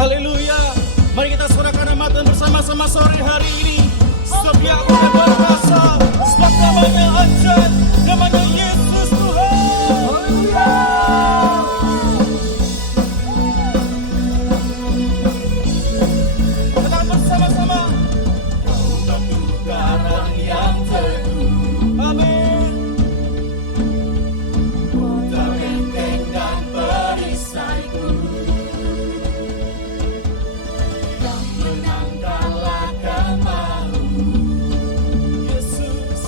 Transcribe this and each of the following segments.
Haleluya. Mari kita sorakan nama Tuhan bersama-sama sore hari ini. Sebab Dia berkuasa, sebab namanya ajaib, namanya Yesus Tuhan. Haleluya. Kita bersama-sama. Kau batu karang yang teguh. Amin. Kota benteng dan perisaiku, yang menang kalahkan malu. Yesus,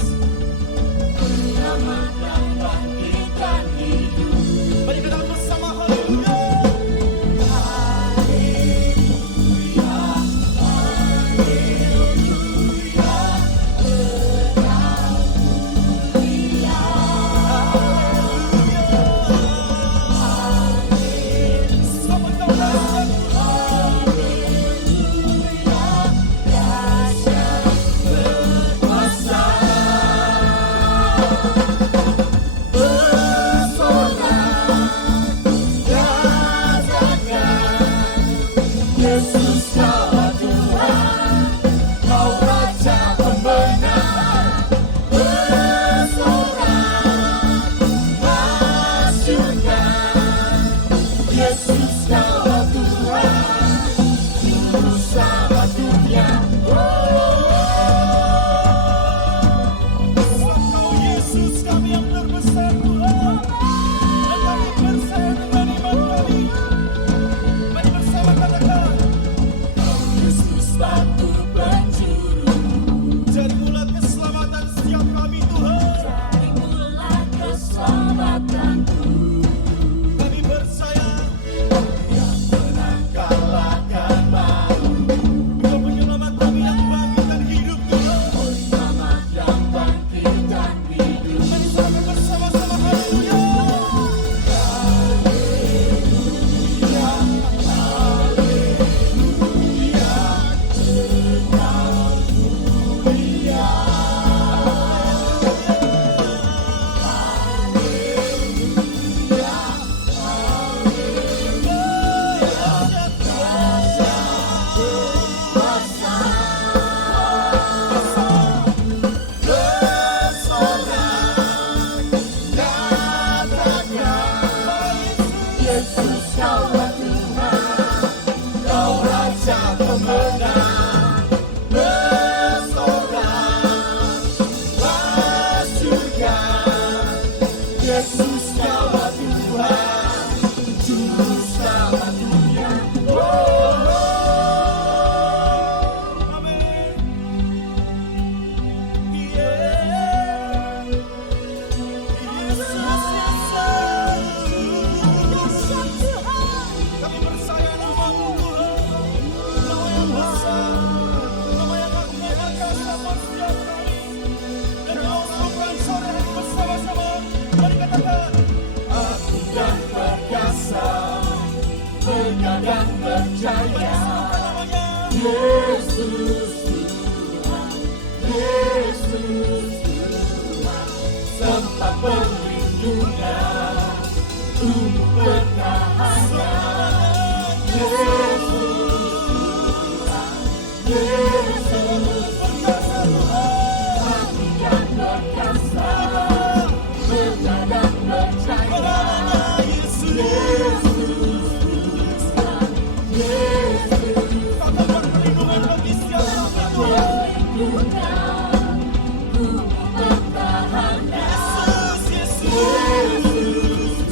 penyelamat yang bangkitkan hidup. Mari kita bersama haleluya. Haleluya, haleluya, selamat kau datang. Yesus kau Tuhan, kau Raja pemenang, bersorak, masyurkan. Yesus kau Tuhan, Juru Selamat dunia. Sebab kau Yesus kami yang terbesar Tuhan, dan kami percaya dengan iman kami. Mari bersama katakan, kau Yesus batu penjuru, jadilah keselamatan setiap kami Tuhan. Jadilah keselamatanku. Kami percaya yang menang kalahkan malu. Engkau penyelamat kami yang bangkitkan hidup Tuhan. Penyelamat yang bangkitkan hidup. Mari sorakan bersama-sama haleluya. Yesus kau Tuhan, kau Raja pemenang, bersorak, masyurkan. Yesus kau Tuhan, Juru Selamat dunia. Amin. Kami percaya nama-Mu Tuhan, nama yang besar, nama yang agung dan perkasa buat setiap kami. Dan Kau serukan sore hari bersama-sama. Mari katakan, agung dan perkasa, benar dan percaya. Yesus Tuhan, Yesus Tuhan, sempat perlindungan, tubuh pertahanan. Yesus Tuhan, Yesus perkasa Tuhan, agung dan perkasa, benar dan percaya. Yesus Tuhan, Yesus, Kau dapat perlindungan bagi setiap kami Tuhan. Tubuh pertahanan. Yesus, Yesus,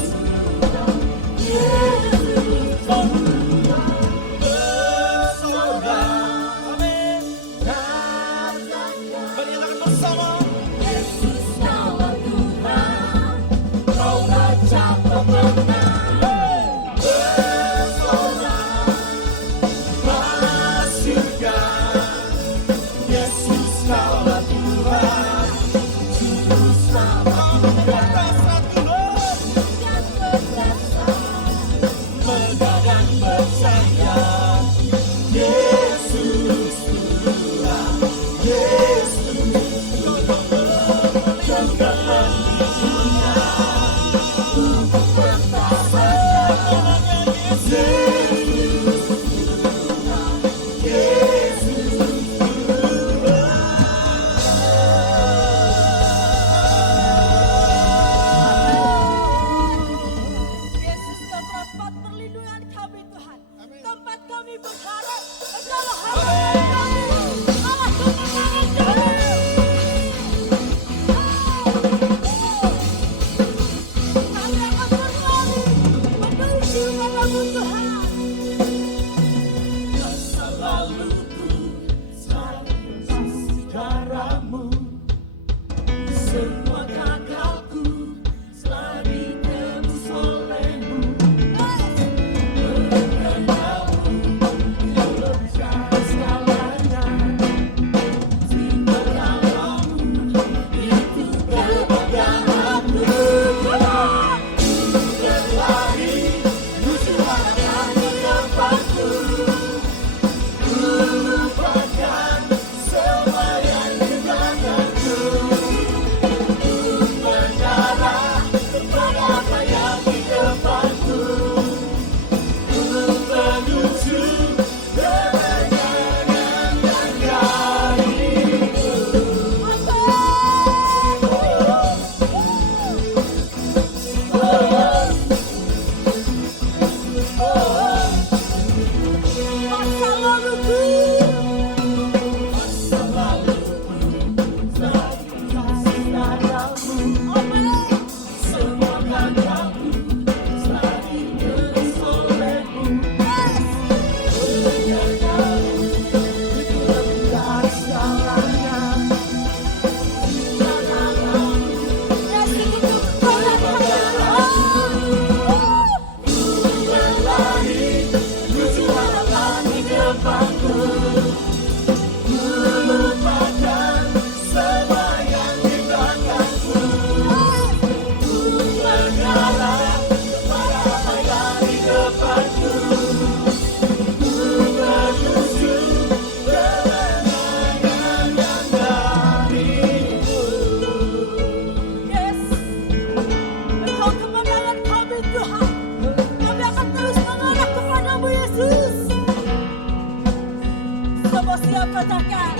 goncangkan.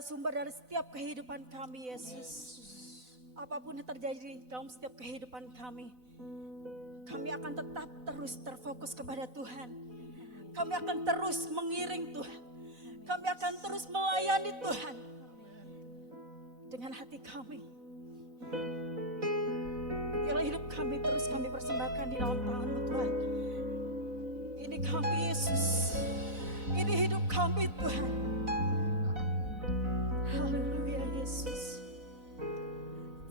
Sumber dari setiap kehidupan kami, Yesus. Apapun yang terjadi dalam setiap kehidupan kami akan tetap terus terfokus kepada Tuhan. Kami akan terus mengiring Tuhan. Kami akan terus melayani Tuhan dengan hati kami. Biarlah hidup kami terus kami persembahkan di dalam tangan-Mu, Tuhan. Ini kami, Yesus. Ini hidup kami, Tuhan. Haleluya, Yesus.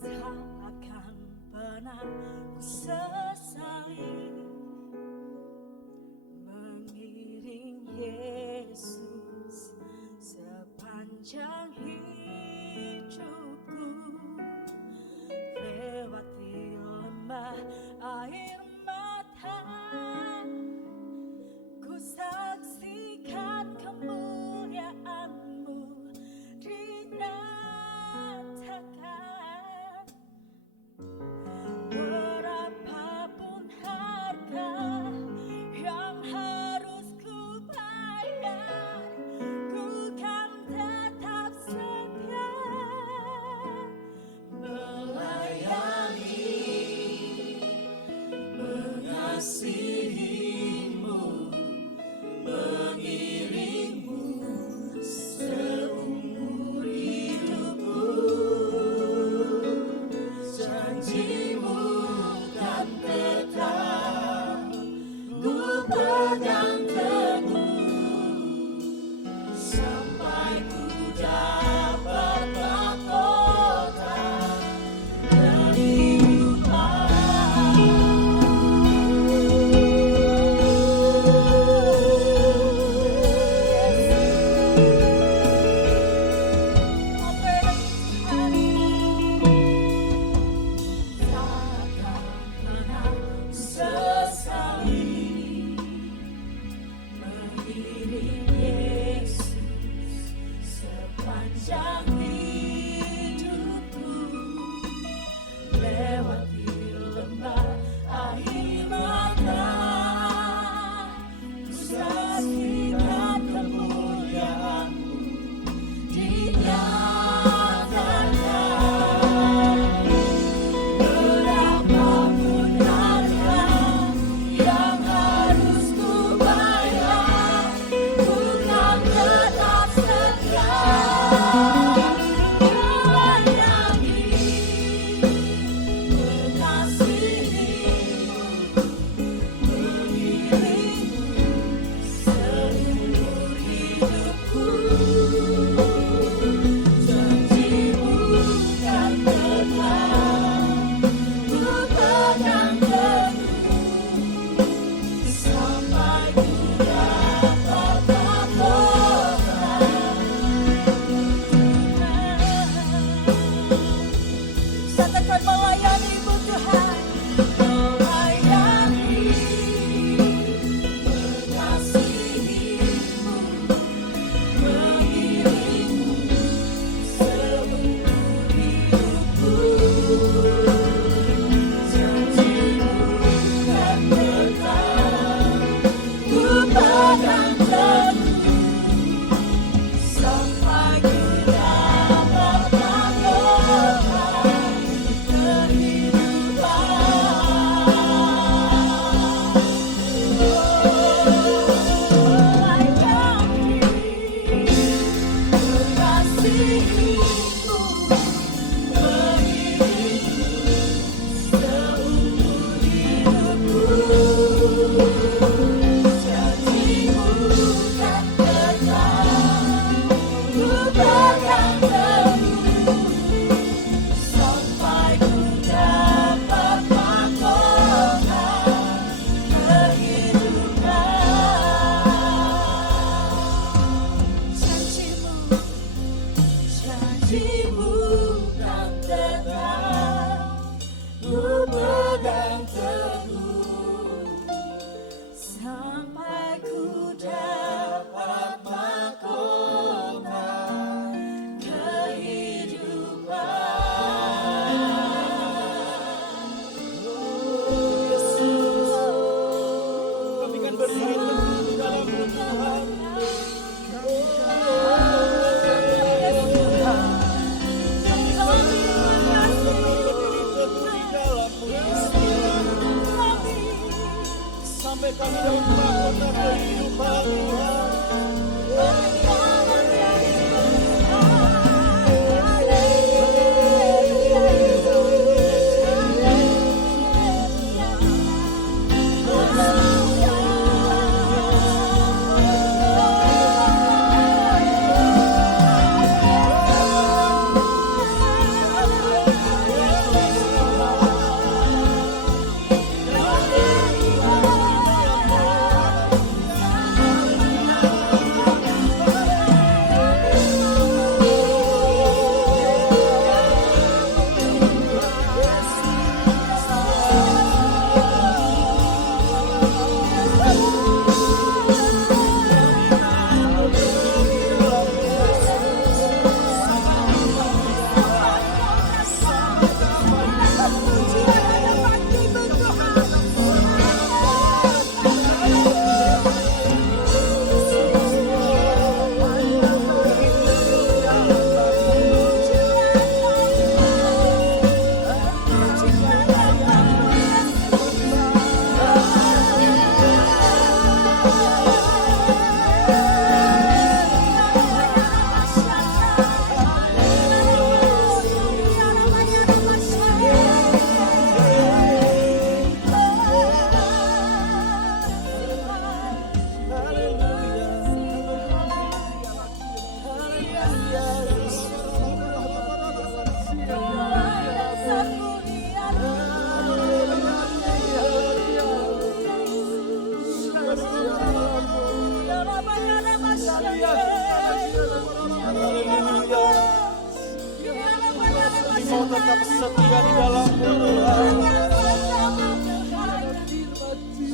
Tak akan pernah ku sesali mengiring Yesus sepanjang hidupku, lewati lembah air mata, ku saksikan kemuliaan-Mu dinyatakan. Berapapun harga yang harus ku bayar, ku kan tetap setia melayani, mengasihi-Mu, mengiring-Mu seumur hidupku. Janji-Mu kan tetap ku pegang teguh sampai ku dapat mahkota kehidupan. Sampai kami dalam mahkota kehidupan Tuhan.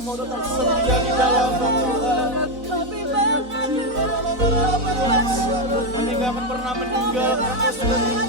Mau tetap setia di dalam-Mu Tuhan. Mau tetap setia di dalam-Mu Tuhan. Kami gak akan pernah meninggalkan dan sampai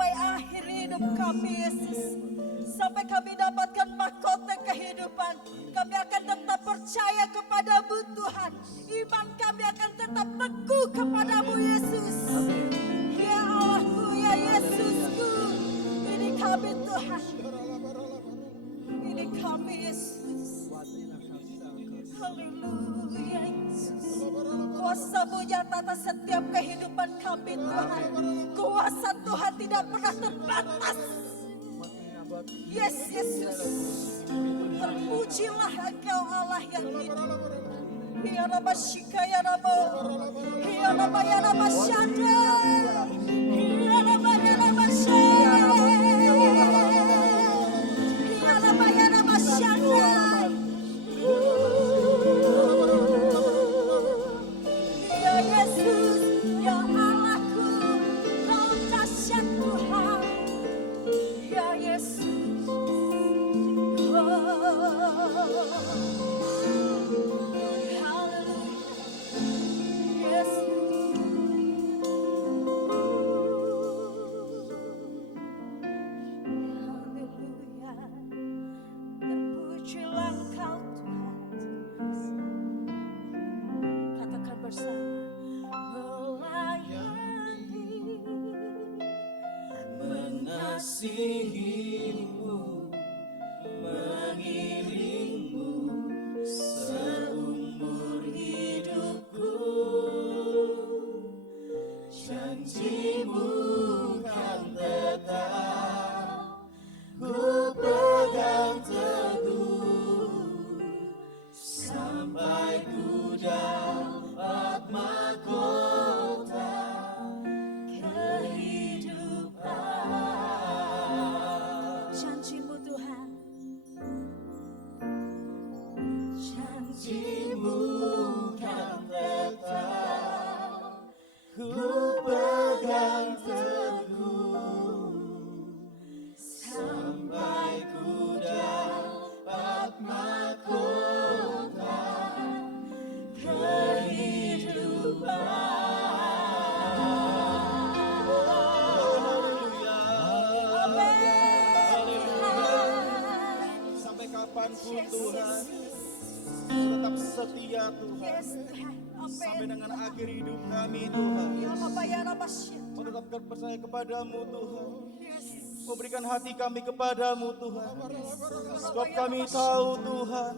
sampai akhir hidup kami, Yesus. Sampai kami dapatkan mahkota kehidupan. kehidupan. Kami akan tetap percaya kepadamu Tuhan. Iman kami akan tetap teguh kepadamu Yesus. Ya Allahku, ya Yesusku. Ini kami Tuhan. Ini kami Yesus. Haleluya Yesus. Kuasa-Mu nyata atas setiap kehidupan kami Tuhan. Kuasa Tuhan tidak pernah terbatas. Yes Yesus. Terpujilah Engkau Allah yang hidup. Ya Rabba Shika ya Rabba. Ya Rabba ya Rabba Shanda. Ya Rabba ya Rabba Shanda. Ya Rabba ya Rabba Shanda. Ya Yesus, ya Allahku, Kau dahsyat Tuhan. Ya Yesus, haleluya, Yesus. Haleluya, terpujilah Engkau Tuhan. Katakan bersama. Melayani, mengasihimu, mengiringmu seumur hidupku. Janjimu kan tetap ku pegang teguh sampai ku dapat mahkota kehidupan. janji-Mu Tuhan. Janjimu kan tetap ku pegang teguh sampai ku dapat mahkota kehidupan. Haleluya. Sampai kapanpun Tuhan tetap setia Tuhan. Yes Tuhan. Sampai Amin. dengan akhir hidup kami Tuhan. Ya Bapa ya Rabba Shanda. Menetapkan percaya kepadamu Tuhan. Yes. Memberikan hati kami kepadamu Tuhan. Sebab kami tahu Tuhan,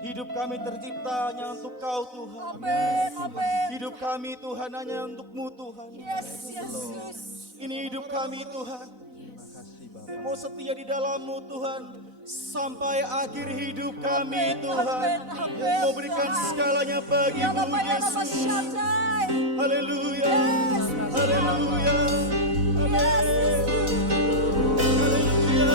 hidup kami tercipta hanya untuk Kau Tuhan. Amin. Amin. Hidup kami Tuhan hanya untukmu Tuhan. Yes Yesus. Ini hidup kami Tuhan. Mau setia di dalam-Mu Tuhan. Sampai akhir hidup kami Tuhan. Mau berikan segalanya Ya bagi-Mu Bapa ya Rabba Yesus. Shanda. Haleluya. Haleluya. Yes. Haleluya.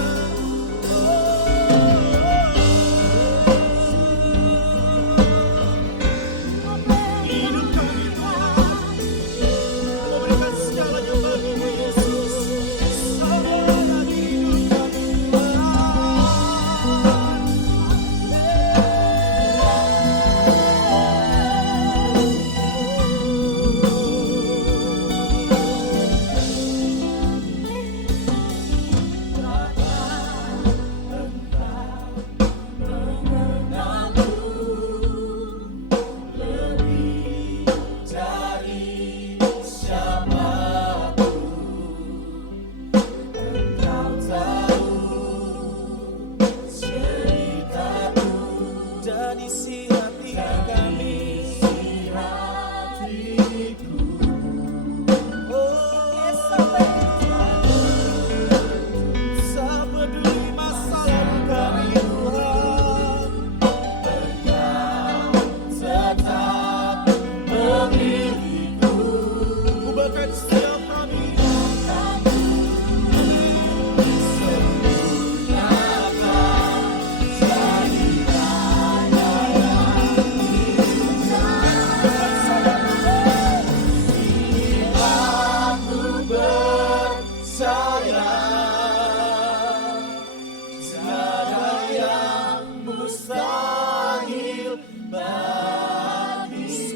Hidup kami Tuhan. Mau berikan segalanya bagi-Mu Yesus. Sampai akhir hidup kami dan isi hati kami. Yes, Bapa. Tak peduli masa lalu kami Tuhan, Engkau tetap memilikiku. Ubahkan setiap kami.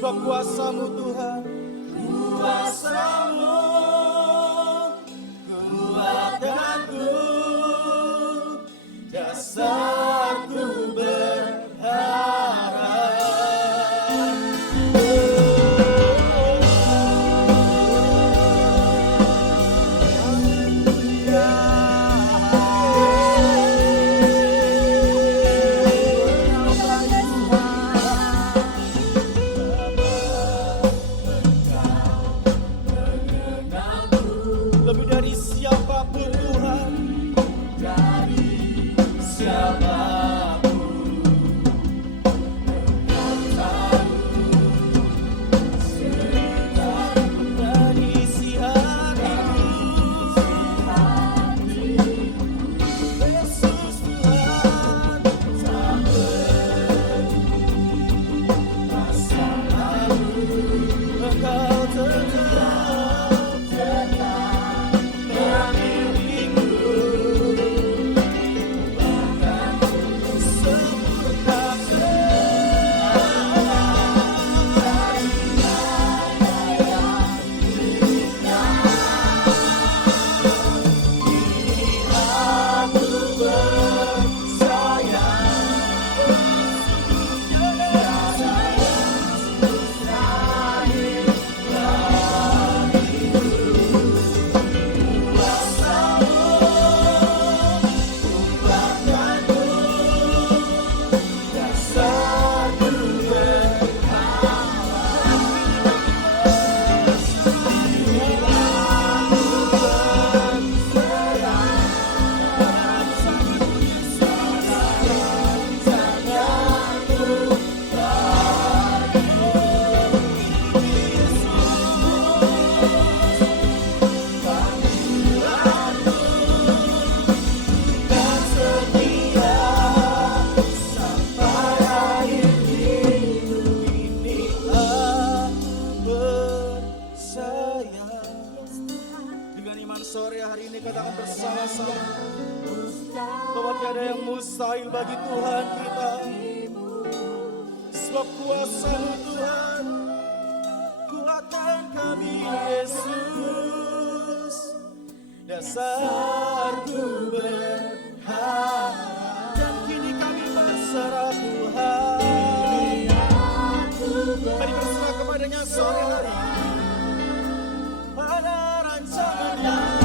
Sebab kuasa-Mu Tuhan, kuasa-Mu kuatkanku, dasarku mustahil bagi Tuhan kita. Sebab kuasa-Mu Tuhan, kuatkan kami Yesus. Dasarku berharap, dan kini kami berserah Tuhan. Mari berserah kepadanya sore hari. Pada rancangan-Nya.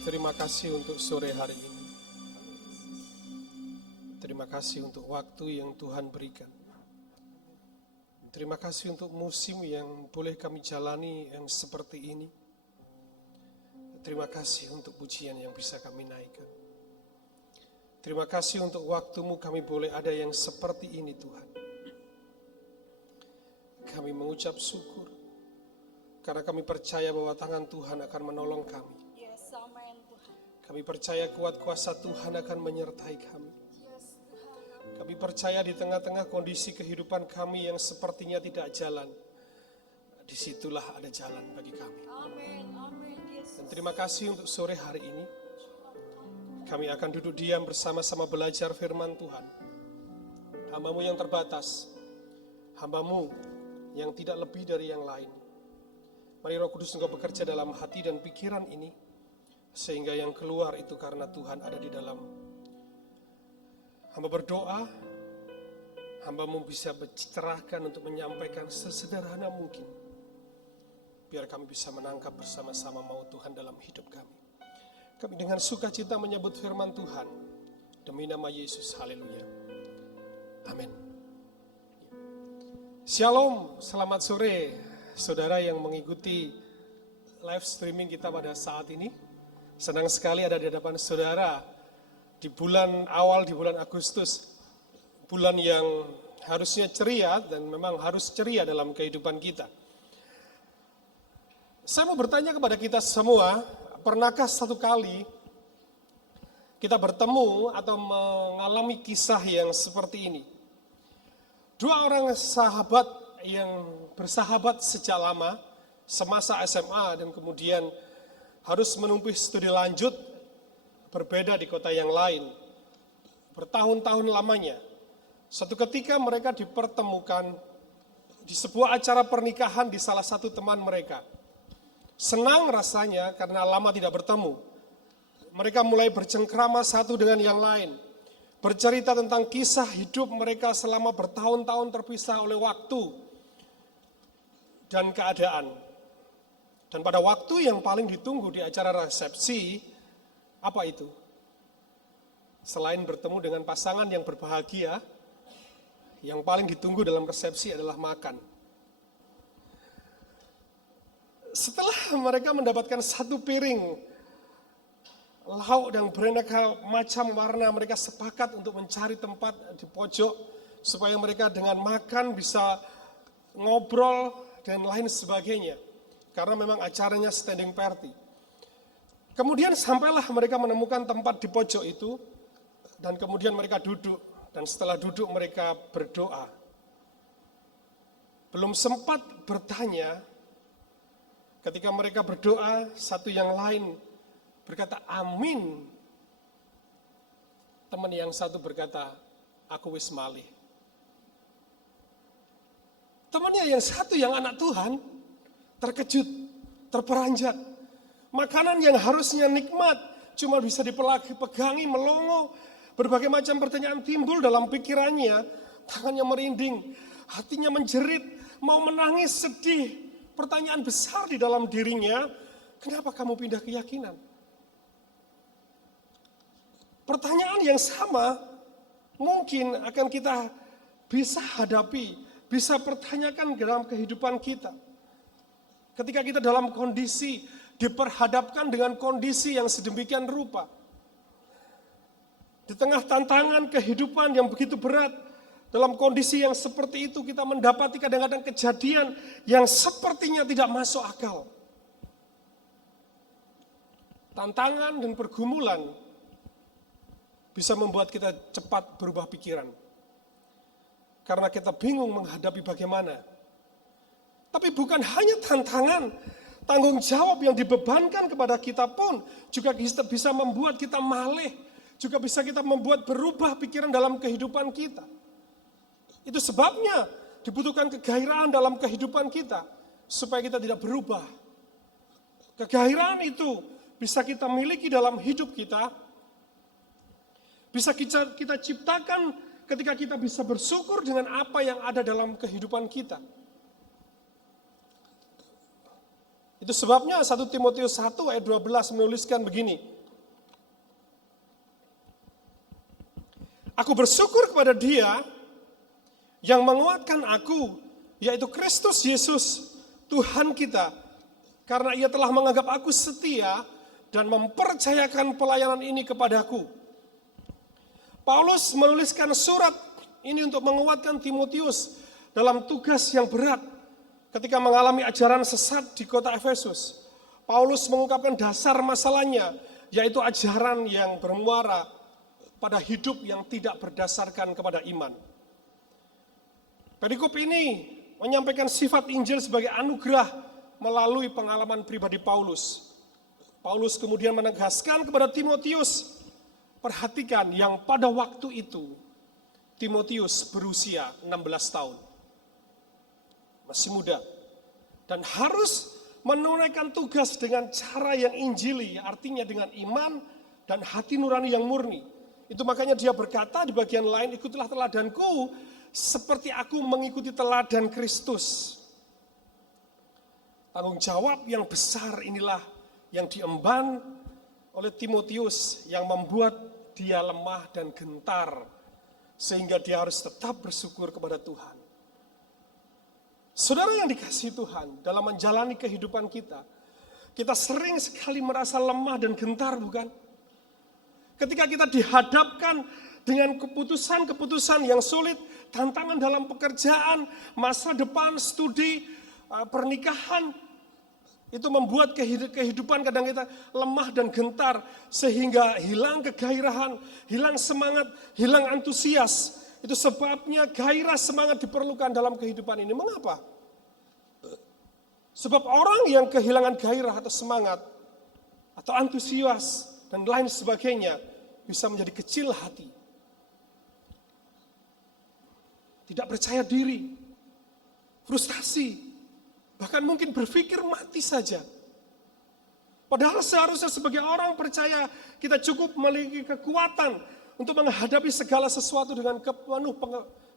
Terima kasih untuk sore hari ini. Terima kasih untuk waktu yang Tuhan berikan. Terima kasih untuk musim yang boleh kami jalani yang seperti ini. Terima kasih untuk pujian yang bisa kami naikkan. Terima kasih untuk waktu-Mu kami boleh ada yang seperti ini Tuhan. Kami mengucap syukur karena kami percaya bahwa tangan Tuhan akan menolong kami. Yes, amen Tuhan. Kami percaya kuat kuasa Tuhan akan menyertai kami. Yes, Tuhan. Kami percaya di tengah-tengah kondisi kehidupan kami yang sepertinya tidak jalan, disitulah ada jalan bagi kami. Amin, amin, Yesus. Dan terima kasih untuk sore hari ini. Kami akan duduk diam bersama-sama belajar firman Tuhan. Hamba-Mu yang terbatas, hamba-Mu yang tidak lebih dari yang lain. Mari Roh Kudus Engkau bekerja dalam hati dan pikiran ini, sehingga yang keluar itu karena Tuhan ada di dalam. Hamba berdoa, hamba-Mu bisa bercerahkan untuk menyampaikan sesederhana mungkin, biar kami bisa menangkap bersama-sama mau Tuhan dalam hidup kami. Kami dengan sukacita menyebut firman Tuhan, demi nama Yesus, haleluya. Amin. Shalom, selamat sore saudara yang mengikuti live streaming kita pada saat ini. Senang sekali ada di hadapan saudara di bulan awal, di bulan Agustus. Bulan yang harusnya ceria dan memang harus ceria dalam kehidupan kita. Saya mau bertanya kepada kita semua, pernahkah satu kali kita bertemu atau mengalami kisah yang seperti ini? Dua orang sahabat yang bersahabat sejak lama, semasa SMA dan kemudian harus menempuh studi lanjut berbeda di kota yang lain. Bertahun-tahun lamanya. Suatu ketika mereka dipertemukan di sebuah acara pernikahan di salah satu teman mereka. Senang rasanya karena lama tidak bertemu. Mereka mulai bercengkrama satu dengan yang lain. Bercerita tentang kisah hidup mereka selama bertahun-tahun terpisah oleh waktu dan keadaan. Dan pada waktu yang paling ditunggu di acara resepsi, apa itu? Selain bertemu dengan pasangan yang berbahagia, yang paling ditunggu dalam resepsi adalah makan. Setelah mereka mendapatkan satu piring lauk dan beraneka macam warna, mereka sepakat untuk mencari tempat di pojok supaya mereka dengan makan bisa ngobrol dan lain sebagainya. Karena memang acaranya standing party. Kemudian sampailah mereka menemukan tempat di pojok itu, dan kemudian mereka duduk, dan setelah duduk mereka berdoa. Belum sempat bertanya, ketika mereka berdoa, satu yang lain berkata, amin. Teman yang satu berkata, aku wis malih. Temannya yang satu yang anak Tuhan, terkejut, terperanjat. Makanan yang harusnya nikmat, cuma bisa dipegangi, melongo. Berbagai macam pertanyaan timbul dalam pikirannya, tangannya merinding, hatinya menjerit, mau menangis, sedih. Pertanyaan besar di dalam dirinya, kenapa kamu pindah keyakinan? Pertanyaan yang sama mungkin akan kita bisa hadapi, bisa pertanyakan dalam kehidupan kita. Ketika kita dalam kondisi diperhadapkan dengan kondisi yang sedemikian rupa. Di tengah tantangan kehidupan yang begitu berat, dalam kondisi yang seperti itu kita mendapati kadang-kadang kejadian yang sepertinya tidak masuk akal. Tantangan dan pergumulan bisa membuat kita cepat berubah pikiran. Karena kita bingung menghadapi bagaimana. Tapi bukan hanya tantangan, tanggung jawab yang dibebankan kepada kita pun juga bisa membuat kita malih, juga bisa kita membuat berubah pikiran dalam kehidupan kita. Itu sebabnya dibutuhkan kegairahan dalam kehidupan kita, supaya kita tidak berubah. Kegairahan itu bisa kita miliki dalam hidup kita, bisa kita ciptakan ketika kita bisa bersyukur dengan apa yang ada dalam kehidupan kita. Itu sebabnya 1 Timotius 1 ayat 12 menuliskan begini. Aku bersyukur kepada Dia yang menguatkan aku, yaitu Kristus Yesus, Tuhan kita. Karena Ia telah menganggap aku setia dan mempercayakan pelayanan ini kepadaku. Paulus menuliskan surat ini untuk menguatkan Timotius dalam tugas yang berat. Ketika mengalami ajaran sesat di kota Efesus, Paulus mengungkapkan dasar masalahnya, yaitu ajaran yang bermuara pada hidup yang tidak berdasarkan kepada iman. Perikop ini menyampaikan sifat Injil sebagai anugerah melalui pengalaman pribadi Paulus. Paulus kemudian menegaskan kepada Timotius, perhatikan yang pada waktu itu Timotius berusia 16 tahun. Masih muda, dan harus menunaikan tugas dengan cara yang injili, artinya dengan iman dan hati nurani yang murni. Itu makanya dia berkata di bagian lain, ikutilah teladanku seperti aku mengikuti teladan Kristus. Tanggung jawab yang besar inilah yang diemban oleh Timotius yang membuat dia lemah dan gentar, sehingga dia harus tetap bersyukur kepada Tuhan. Saudara yang dikasihi Tuhan, dalam menjalani kehidupan kita sering sekali merasa lemah dan gentar, bukan? Ketika kita dihadapkan dengan keputusan-keputusan yang sulit, tantangan dalam pekerjaan, masa depan, studi, pernikahan, itu membuat kehidupan kadang kita lemah dan gentar, sehingga hilang kegairahan, hilang semangat, hilang antusias. Itu sebabnya gairah semangat diperlukan dalam kehidupan ini. Mengapa? Sebab orang yang kehilangan gairah atau semangat, atau antusias, dan lain sebagainya, bisa menjadi kecil hati. Tidak percaya diri, frustasi, bahkan mungkin berpikir mati saja. Padahal seharusnya sebagai orang percaya, kita cukup memiliki kekuatan untuk menghadapi segala sesuatu dengan penuh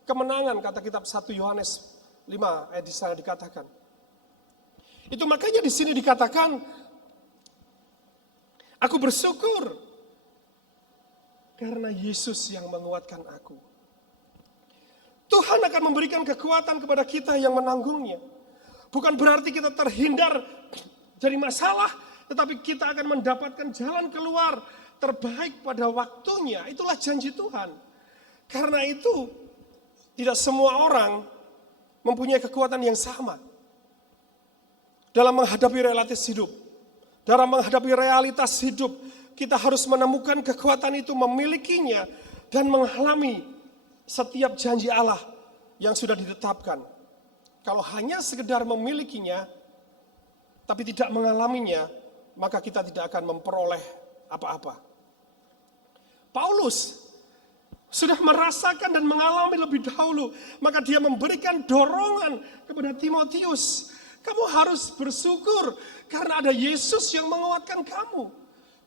kemenangan, kata kitab 1 Yohanes 5 ayat di sana dikatakan. Itu makanya di sini dikatakan, aku bersyukur karena Yesus yang menguatkan aku. Tuhan akan memberikan kekuatan kepada kita yang menanggungnya. Bukan berarti kita terhindar dari masalah, tetapi kita akan mendapatkan jalan keluar terbaik pada waktunya. Itulah janji Tuhan. Karena itu, tidak semua orang mempunyai kekuatan yang sama dalam menghadapi realitas hidup. Dalam menghadapi realitas hidup, kita harus menemukan kekuatan itu, memilikinya, dan mengalami setiap janji Allah yang sudah ditetapkan. Kalau hanya sekedar memilikinya, tapi tidak mengalaminya, maka kita tidak akan memperoleh apa-apa. Paulus sudah merasakan dan mengalami lebih dahulu, maka dia memberikan dorongan kepada Timotius. Kamu harus bersyukur karena ada Yesus yang menguatkan kamu.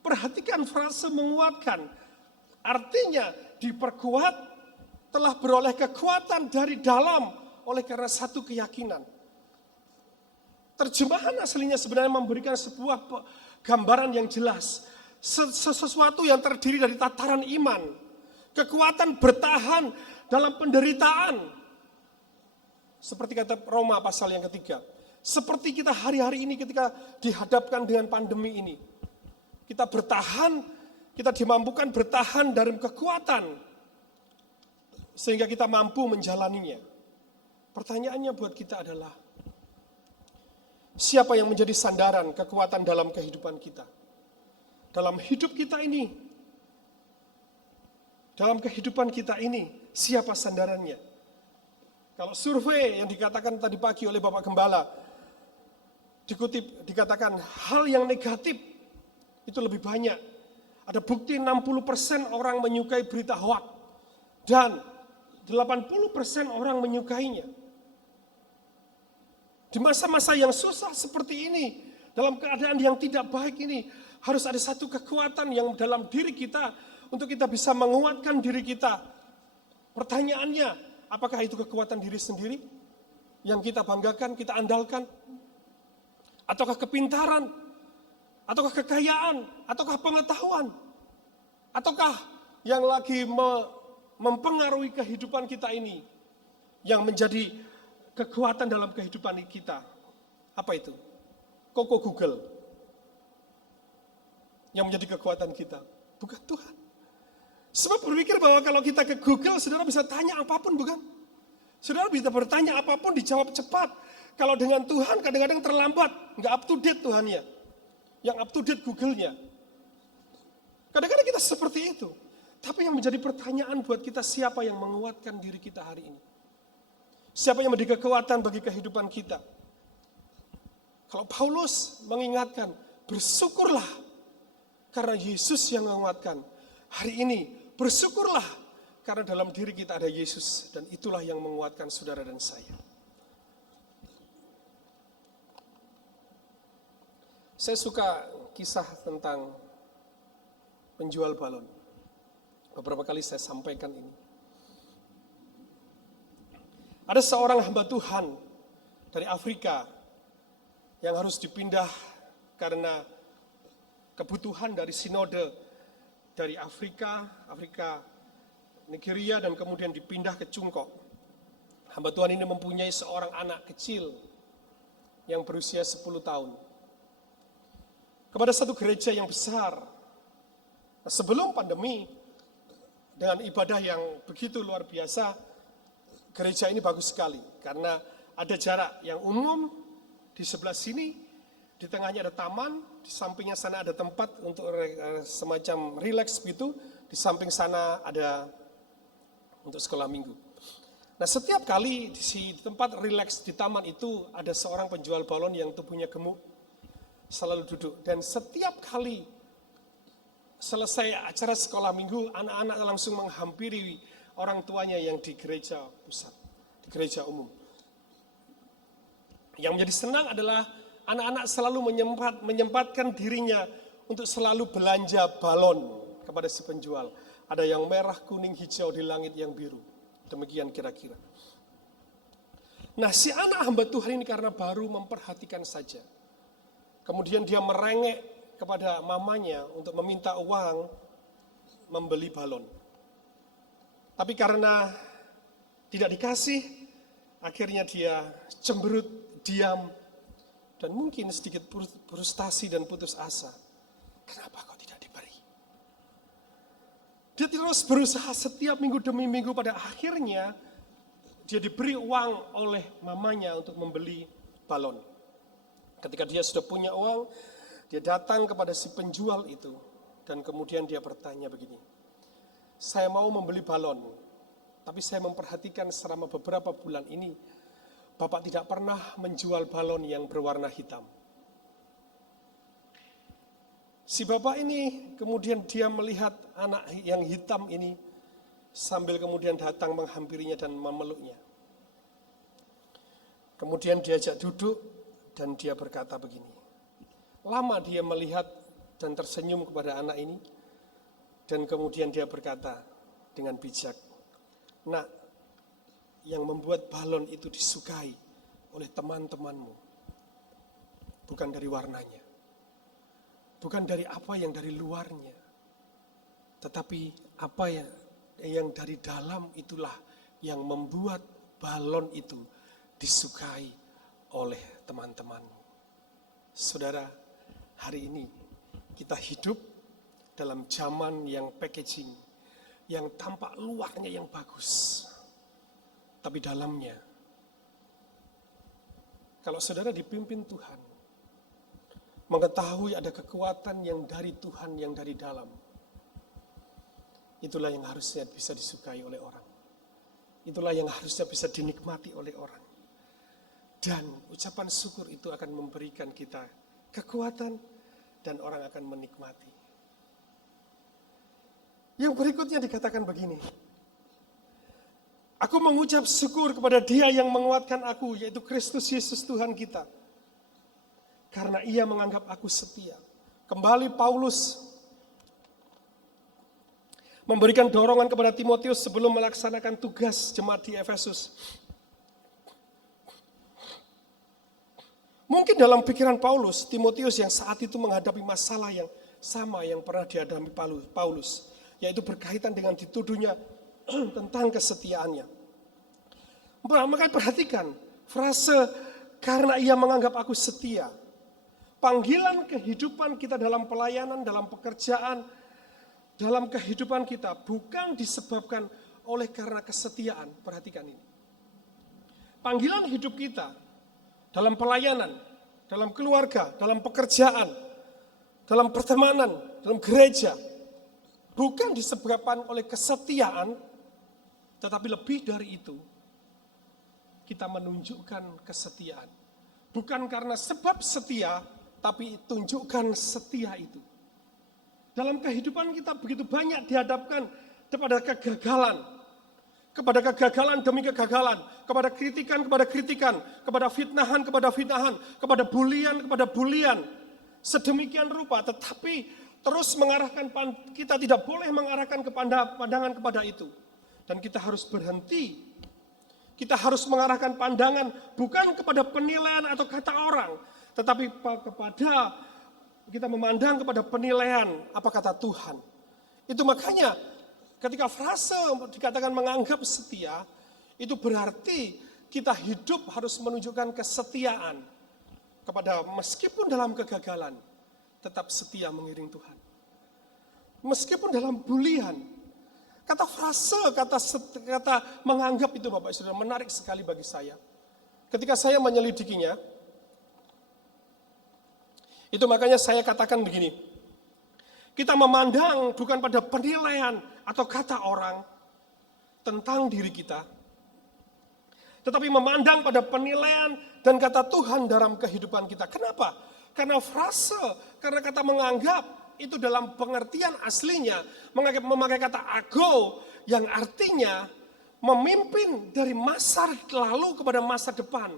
Perhatikan frase menguatkan. Artinya diperkuat, telah beroleh kekuatan dari dalam oleh karena satu keyakinan. Terjemahan aslinya sebenarnya memberikan sebuah gambaran yang jelas. Sesuatu yang terdiri dari tataran iman. Kekuatan bertahan dalam penderitaan. Seperti kata Roma pasal yang ketiga. Seperti kita hari-hari ini ketika dihadapkan dengan pandemi ini. Kita bertahan, kita dimampukan bertahan dari kekuatan. Sehingga kita mampu menjalaninya. Pertanyaannya buat kita adalah, siapa yang menjadi sandaran kekuatan dalam kehidupan kita? Dalam hidup kita ini, dalam kehidupan kita ini, siapa sandarannya? Kalau survei yang dikatakan tadi pagi oleh Bapak Gembala, dikatakan hal yang negatif itu lebih banyak. Ada bukti 60% orang menyukai berita hoax dan 80% orang menyukainya. Di masa-masa yang susah seperti ini, dalam keadaan yang tidak baik ini, harus ada satu kekuatan yang dalam diri kita untuk kita bisa menguatkan diri kita. Pertanyaannya, apakah itu kekuatan diri sendiri yang kita banggakan, kita andalkan? Ataukah kepintaran, ataukah kekayaan, ataukah pengetahuan, ataukah yang lagi mempengaruhi kehidupan kita ini, yang menjadi kekuatan dalam kehidupan kita? Apa itu? Koko Google, yang menjadi kekuatan kita, bukan Tuhan. Sebab berpikir bahwa kalau kita ke Google, saudara bisa tanya apapun, bukan? Saudara bisa bertanya apapun, dijawab cepat. Kalau dengan Tuhan kadang-kadang terlambat, nggak up to date Tuhannya. Yang up to date Google-nya. Kadang-kadang kita seperti itu. Tapi yang menjadi pertanyaan buat kita, siapa yang menguatkan diri kita hari ini? Siapa yang menjadi kekuatan bagi kehidupan kita? Kalau Paulus mengingatkan, bersyukurlah karena Yesus yang menguatkan. Hari ini, bersyukurlah karena dalam diri kita ada Yesus. Dan itulah yang menguatkan saudara dan saya. Saya suka kisah tentang penjual balon. Beberapa kali saya sampaikan ini. Ada seorang hamba Tuhan dari Afrika yang harus dipindah karena kebutuhan dari sinode dari Afrika, Nigeria, dan kemudian dipindah ke Cungkok. Hamba Tuhan ini mempunyai seorang anak kecil yang berusia 10 tahun. Kepada satu gereja yang besar. Nah, sebelum pandemi, dengan ibadah yang begitu luar biasa, gereja ini bagus sekali. Karena ada jarak yang umum, di sebelah sini, di tengahnya ada taman, di sampingnya sana ada tempat untuk semacam rileks gitu, di samping sana ada untuk sekolah minggu. Nah, setiap kali di tempat rileks di taman itu ada seorang penjual balon yang tubuhnya gemuk, selalu duduk. Dan setiap kali selesai acara sekolah minggu, anak-anak langsung menghampiri orang tuanya yang di gereja pusat, di gereja umum. Yang menjadi senang adalah anak-anak selalu menyempatkan dirinya untuk selalu belanja balon kepada si penjual. Ada yang merah, kuning, hijau di langit yang biru. Demikian kira-kira. Nah, si anak hamba Tuhan ini karena baru memperhatikan saja. Kemudian dia merengek kepada mamanya untuk meminta uang membeli balon. Tapi karena tidak dikasih, akhirnya dia cemberut, diam, dan mungkin sedikit frustasi dan putus asa. Kenapa kau tidak diberi? Dia terus berusaha setiap minggu demi minggu, pada akhirnya dia diberi uang oleh mamanya untuk membeli balon. Ketika dia sudah punya uang, dia datang kepada si penjual itu dan kemudian dia bertanya begini, saya mau membeli balon, tapi saya memperhatikan selama beberapa bulan ini, Bapak tidak pernah menjual balon yang berwarna hitam. Si bapak ini kemudian dia melihat anak yang hitam ini sambil kemudian datang menghampirinya dan memeluknya. Kemudian diajak duduk dan dia berkata begini. Lama dia melihat dan tersenyum kepada anak ini dan kemudian dia berkata dengan bijak, "Nak, yang membuat balon itu disukai oleh teman-temanmu bukan dari warnanya. Bukan dari apa yang dari luarnya, tetapi apa yang dari dalam itulah yang membuat balon itu disukai oleh teman-teman." Saudara, hari ini kita hidup dalam zaman yang packaging, yang tampak luarnya yang bagus, tapi dalamnya, kalau saudara dipimpin Tuhan, mengetahui ada kekuatan yang dari Tuhan, yang dari dalam. Itulah yang harusnya bisa disukai oleh orang. Itulah yang harusnya bisa dinikmati oleh orang. Dan ucapan syukur itu akan memberikan kita kekuatan dan orang akan menikmati. Yang berikutnya dikatakan begini. Aku mengucap syukur kepada Dia yang menguatkan aku, yaitu Kristus Yesus Tuhan kita. Karena Ia menganggap aku setia. Kembali Paulus memberikan dorongan kepada Timotius sebelum melaksanakan tugas jemaat di Efesus. Mungkin dalam pikiran Paulus, Timotius yang saat itu menghadapi masalah yang sama yang pernah dihadapi Paulus, yaitu berkaitan dengan dituduhnya tentang kesetiaannya. Makanya perhatikan frase karena Ia menganggap aku setia. Panggilan kehidupan kita dalam pelayanan, dalam pekerjaan, dalam kehidupan kita bukan disebabkan oleh karena kesetiaan. Perhatikan ini. Panggilan hidup kita dalam pelayanan, dalam keluarga, dalam pekerjaan, dalam pertemanan, dalam gereja, bukan disebabkan oleh kesetiaan, tetapi lebih dari itu, kita menunjukkan kesetiaan. Bukan karena sebab setia, tapi tunjukkan setia itu. Dalam kehidupan kita begitu banyak dihadapkan kepada kegagalan. Kepada kegagalan demi kegagalan. Kepada kritikan, kepada fitnahan, kepada bulian. Sedemikian rupa, tetapi terus mengarahkan, kita tidak boleh mengarahkan pandangan kepada itu. Dan kita harus berhenti. Kita harus mengarahkan pandangan bukan kepada penilaian atau kata orang, tetapi kepada kita memandang kepada penilaian apa kata Tuhan. Itu makanya ketika frase dikatakan menganggap setia, itu berarti kita hidup harus menunjukkan kesetiaan kepada meskipun dalam kegagalan, tetap setia mengiring Tuhan. Meskipun dalam bulian, kata frase, kata menganggap itu Bapak Saudara menarik sekali bagi saya. Ketika saya menyelidikinya, itu makanya saya katakan begini, kita memandang bukan pada penilaian atau kata orang tentang diri kita, tetapi memandang pada penilaian dan kata Tuhan dalam kehidupan kita. Kenapa? Karena frase, karena kata menganggap, itu dalam pengertian aslinya memakai kata ago yang artinya memimpin dari masa lalu kepada masa depan.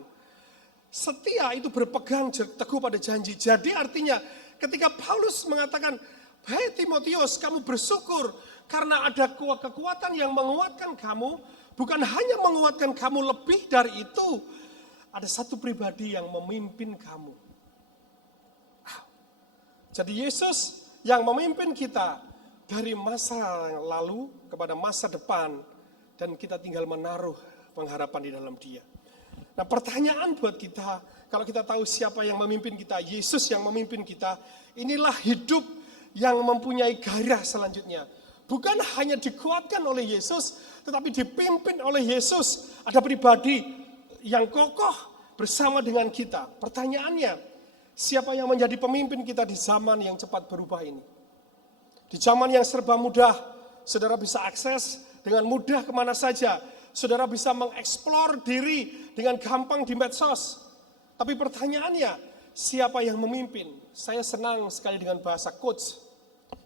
Setia itu berpegang teguh pada janji. Jadi artinya ketika Paulus mengatakan, "Hei Timotius, kamu bersyukur karena ada kekuatan yang menguatkan kamu," bukan hanya menguatkan kamu, lebih dari itu, ada satu pribadi yang memimpin kamu. Jadi Yesus yang memimpin kita dari masa lalu kepada masa depan, dan kita tinggal menaruh pengharapan di dalam Dia. Nah, pertanyaan buat kita, kalau kita tahu siapa yang memimpin kita, Yesus yang memimpin kita, inilah hidup yang mempunyai gairah selanjutnya. Bukan hanya dikuatkan oleh Yesus, tetapi dipimpin oleh Yesus. Ada pribadi yang kokoh bersama dengan kita. Pertanyaannya, siapa yang menjadi pemimpin kita di zaman yang cepat berubah ini? Di zaman yang serba mudah, saudara bisa akses dengan mudah kemana saja. Saudara bisa mengeksplor diri dengan gampang di medsos. Tapi pertanyaannya, siapa yang memimpin? Saya senang sekali dengan bahasa coach.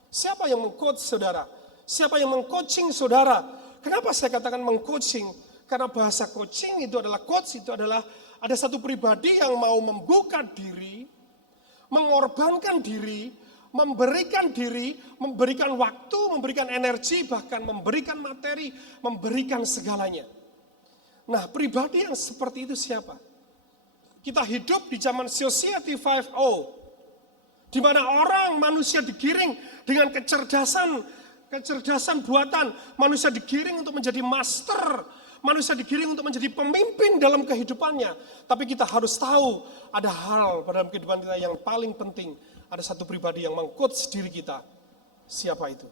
Siapa yang meng-coach saudara? Siapa yang meng-coaching saudara? Kenapa saya katakan meng-coaching? Karena bahasa coaching itu adalah, coach itu adalah ada satu pribadi yang mau membuka diri, mengorbankan diri, memberikan waktu, memberikan energi, bahkan memberikan materi, memberikan segalanya. Nah, pribadi yang seperti itu siapa? Kita hidup di zaman Society 5.0, di mana manusia digiring dengan kecerdasan buatan, manusia digiring untuk menjadi master, manusia digiring untuk menjadi pemimpin dalam kehidupannya. Tapi kita harus tahu, ada hal dalam kehidupan kita yang paling penting. Ada satu pribadi yang meng-coach diri kita. Siapa itu?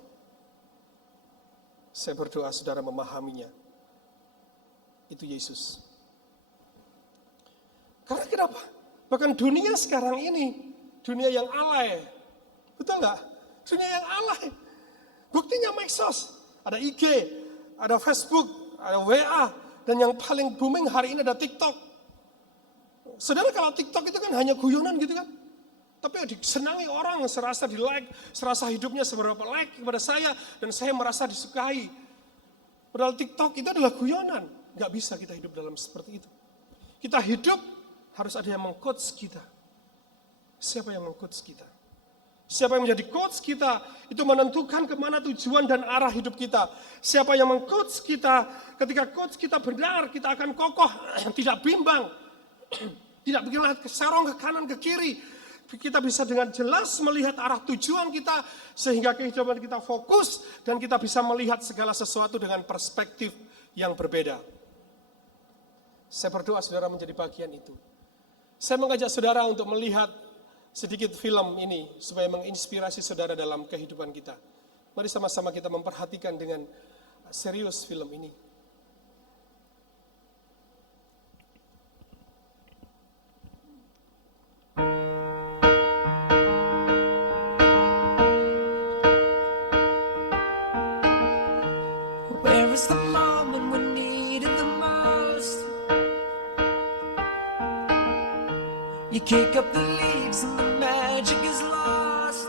Saya berdoa saudara memahaminya. Itu Yesus. Karena kenapa? Bahkan dunia sekarang ini, dunia yang alay. Betul nggak? Dunia yang alay. Buktinya medsos. Ada IG, ada Facebook, ada WA. Dan yang paling booming hari ini ada TikTok. Saudara, kalau TikTok itu kan hanya guyonan gitu kan. Tapi disenangi orang, serasa di like, serasa hidupnya seberapa like kepada saya, dan saya merasa disukai. Padahal TikTok itu adalah guyonan. Gak bisa kita hidup dalam seperti itu. Kita hidup, harus ada yang meng-coach kita. Siapa yang meng-coach kita? Siapa yang menjadi coach kita, itu menentukan kemana tujuan dan arah hidup kita. Siapa yang meng-coach kita, ketika coach kita benar, kita akan kokoh, tidak bimbang. Tidak bikin keserong ke kanan, ke kiri. Kita bisa dengan jelas melihat arah tujuan kita, sehingga kehidupan kita fokus, dan kita bisa melihat segala sesuatu dengan perspektif yang berbeda. Saya berdoa saudara menjadi bagian itu. Saya mengajak saudara untuk melihat sedikit film ini, supaya menginspirasi saudara dalam kehidupan kita. Mari sama-sama kita memperhatikan dengan serius film ini. Where is the moment we need it the most? You kick up the leaves and the magic is lost.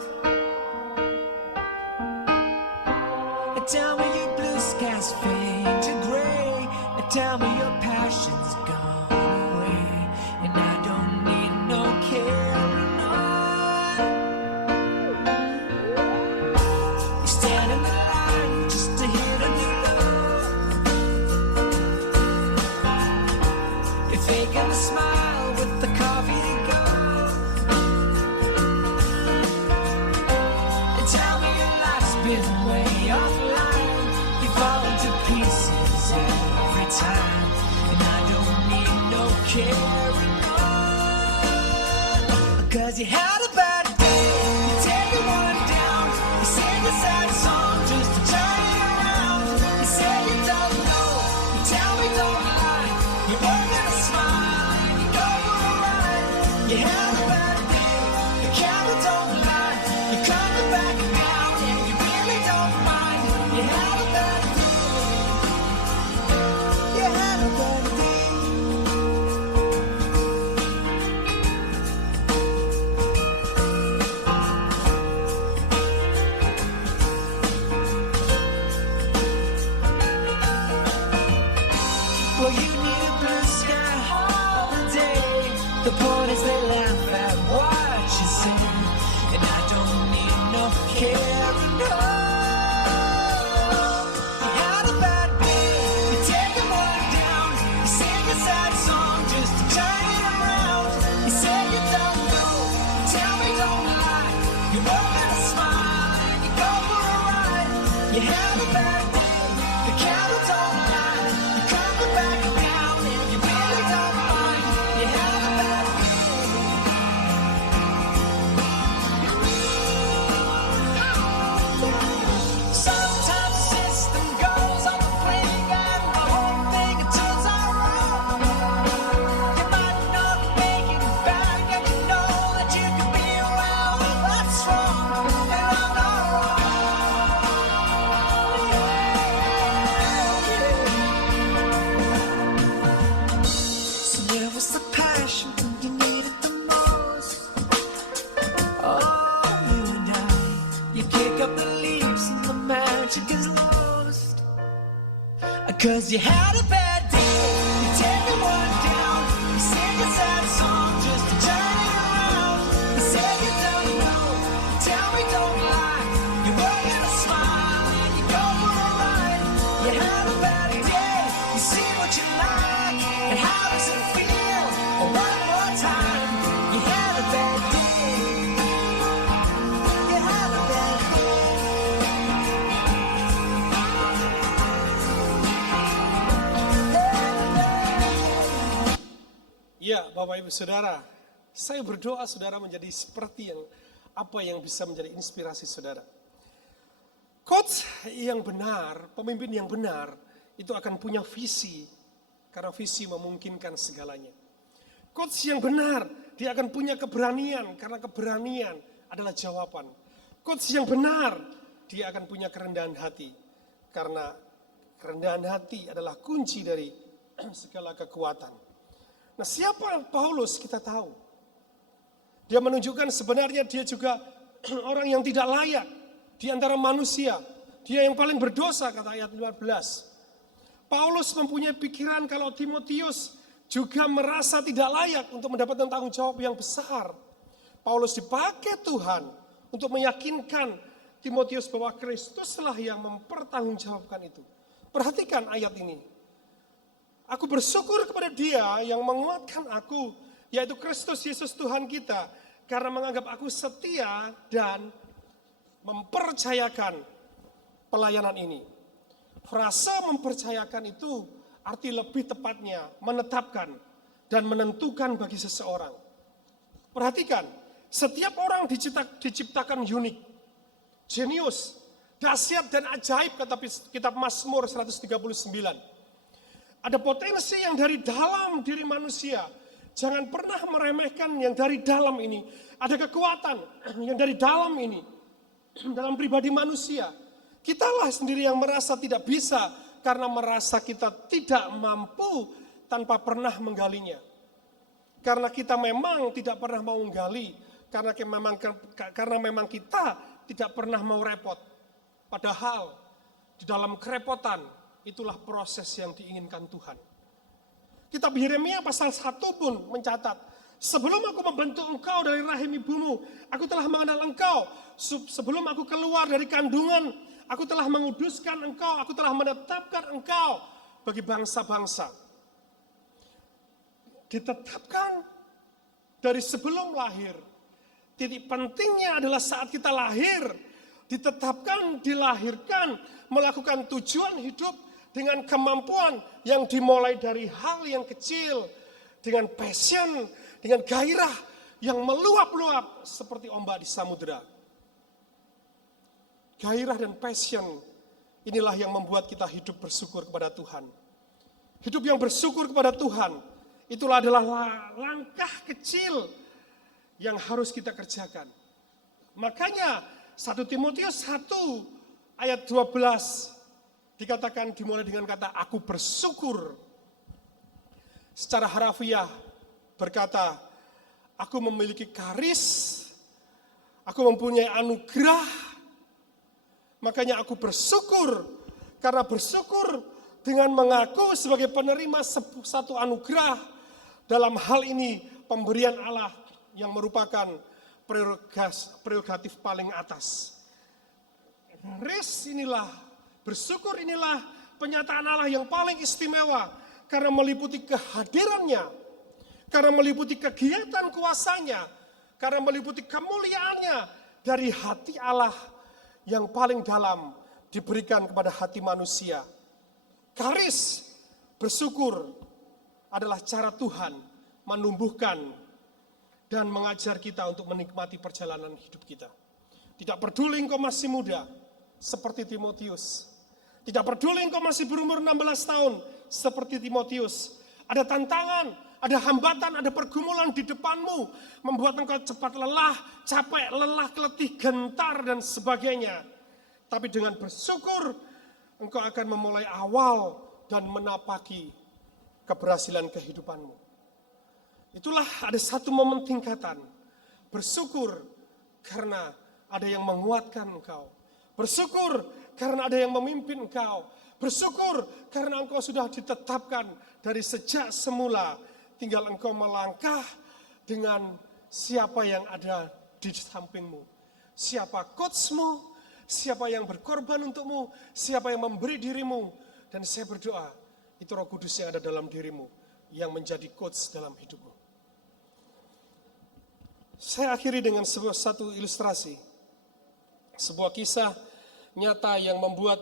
And tell me your blue skies fade to gray, and tell me your passion's gone away, and I don't need no carrying on. You stand in the line just to hit a new love. You're faking a smile with the coffee to go. And tell me your life's been way offline. You fall into pieces every time, and I don't need no carrying on. 'Cause you had a bad day, you tear your one down, you sing a sad song just to turn it around. You say you don't know, you tell me don't lie, you work at a smile, you go for a ride. You had a bad day, the camera don't lie, you're coming back now and you really don't mind. You had a bad day, you had a bad day. The point is they laugh at what you say, and I don't need no caring. No. You had a bad day, you take a one down, you sing a sad song just to turn it around. You say you don't know, you tell me don't lie. You open a smile and you go for a ride. You had a bad day, the candle don't lie. You come back down and you really don't mind. You had a bad day. Sometimes the system goes on the brink and the whole thing it turns out wrong. You might not make it back and you know that you could be well, that's wrong, and I'm not wrong. So there was the passion when you needed the most. Oh, you and I, you kick up the leaves and the magic is lost. 'Cause you had a bad day, you take the one down, you sing a sad song just to turn it around. You say you don't know, you tell me don't lie. You work and a smile and you go for a ride. You had a bad day, you see what you like, and how does it feel? One more time, you had a bad day. You had a bad day. Ya, Bapak Ibu Saudara, saya berdoa saudara menjadi seperti apa yang bisa menjadi inspirasi saudara. Coach yang benar, pemimpin yang benar, itu akan punya visi, karena visi memungkinkan segalanya. Coach yang benar, dia akan punya keberanian, karena keberanian adalah jawaban. Coach yang benar, dia akan punya kerendahan hati, karena kerendahan hati adalah kunci dari segala kekuatan. Nah, siapa Paulus kita tahu. Dia menunjukkan sebenarnya dia juga orang yang tidak layak di antara manusia. Dia yang paling berdosa, kata ayat 15. Paulus mempunyai pikiran kalau Timotius juga merasa tidak layak untuk mendapatkan tanggung jawab yang besar. Paulus dipakai Tuhan untuk meyakinkan Timotius bahwa Kristuslah yang mempertanggungjawabkan itu. Perhatikan ayat ini. Aku bersyukur kepada Dia yang menguatkan aku, yaitu Kristus Yesus Tuhan kita, karena menganggap aku setia dan mempercayakan pelayanan ini. Frasa mempercayakan itu arti lebih tepatnya menetapkan dan menentukan bagi seseorang. Perhatikan, setiap orang diciptakan unik, jenius, dahsyat dan ajaib, kata kitab Mazmur 139. Ada potensi yang dari dalam diri manusia. Jangan pernah meremehkan yang dari dalam ini. Ada kekuatan yang dari dalam ini. Dalam pribadi manusia. Kitalah sendiri yang merasa tidak bisa karena merasa kita tidak mampu tanpa pernah menggalinya. Karena kita memang tidak pernah mau menggali. Karena memang kita tidak pernah mau repot. Padahal di dalam kerepotan itulah proses yang diinginkan Tuhan. Kitab Yeremia pasal 1 pun mencatat, sebelum aku membentuk engkau dari rahim ibumu, aku telah mengenal engkau. Sebelum aku keluar dari kandungan, aku telah menguduskan engkau, aku telah menetapkan engkau bagi bangsa-bangsa. Ditetapkan dari sebelum lahir. Titik pentingnya adalah saat kita lahir, ditetapkan, dilahirkan, melakukan tujuan hidup, dengan kemampuan yang dimulai dari hal yang kecil, dengan passion, dengan gairah yang meluap-luap seperti ombak di samudera. Gairah dan passion inilah yang membuat kita hidup bersyukur kepada Tuhan. Hidup yang bersyukur kepada Tuhan, itulah adalah langkah kecil yang harus kita kerjakan. Makanya 1 Timotius 1 ayat 12 dikatakan dimulai dengan kata aku bersyukur. Secara harafiah berkata, aku memiliki karis, aku mempunyai anugerah, makanya aku bersyukur. Karena bersyukur dengan mengaku sebagai penerima satu anugerah. Dalam hal ini pemberian Allah yang merupakan prerogatif paling atas. Bersyukur inilah penyataan Allah yang paling istimewa karena meliputi kehadirannya, karena meliputi kegiatan kuasanya, karena meliputi kemuliaannya dari hati Allah yang paling dalam diberikan kepada hati manusia. Karis bersyukur adalah cara Tuhan menumbuhkan dan mengajar kita untuk menikmati perjalanan hidup kita. Tidak peduli engkau masih muda, seperti Timotius. Tidak peduli engkau masih berumur 16 tahun, seperti Timotius. Ada tantangan, ada hambatan, ada pergumulan di depanmu, membuat engkau cepat lelah, capek, lelah, letih, gentar, dan sebagainya. Tapi dengan bersyukur, engkau akan memulai awal dan menapaki keberhasilan kehidupanmu. Itulah ada satu momen tingkatan. Bersyukur karena ada yang menguatkan engkau. Bersyukur karena ada yang memimpin engkau. Bersyukur karena engkau sudah ditetapkan dari sejak semula. Tinggal engkau melangkah dengan siapa yang ada di sampingmu. Siapa coachmu, siapa yang berkorban untukmu, siapa yang memberi dirimu. Dan saya berdoa, itu Roh Kudus yang ada dalam dirimu, yang menjadi coach dalam hidupmu. Saya akhiri dengan satu ilustrasi. Sebuah kisah nyata yang membuat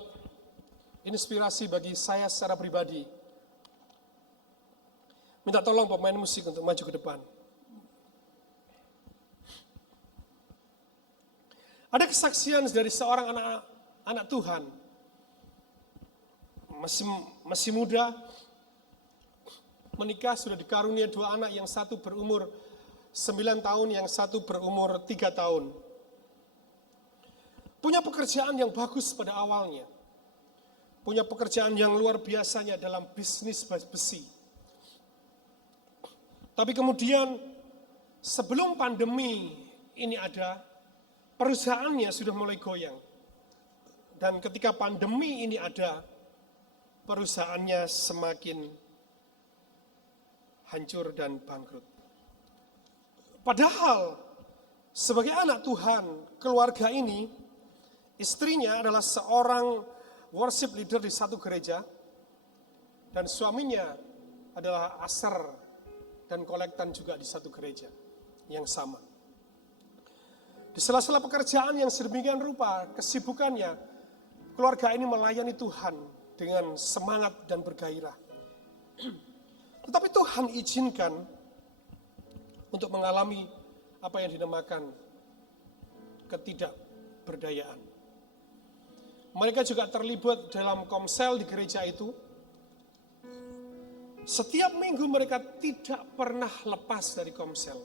inspirasi bagi saya secara pribadi. Minta tolong pemain musik untuk maju ke depan. Ada kesaksian dari seorang anak Tuhan. Masih muda, menikah, sudah dikarunia 2 anak, yang satu berumur 9 tahun, yang satu berumur 3 tahun. Punya pekerjaan yang bagus pada awalnya. Punya pekerjaan yang luar biasanya dalam bisnis besi. Tapi kemudian sebelum pandemi ini ada, perusahaannya sudah mulai goyang. Dan ketika pandemi ini ada, perusahaannya semakin hancur dan bangkrut. Padahal sebagai anak Tuhan, keluarga ini, istrinya adalah seorang worship leader di satu gereja, dan suaminya adalah aser dan kolektan juga di satu gereja yang sama. Di sela-sela pekerjaan yang sedemikian rupa, kesibukannya, keluarga ini melayani Tuhan dengan semangat dan bergairah. Tetapi Tuhan izinkan untuk mengalami apa yang dinamakan ketidakberdayaan. Mereka juga terlibat dalam komsel di gereja itu. Setiap minggu mereka tidak pernah lepas dari komsel.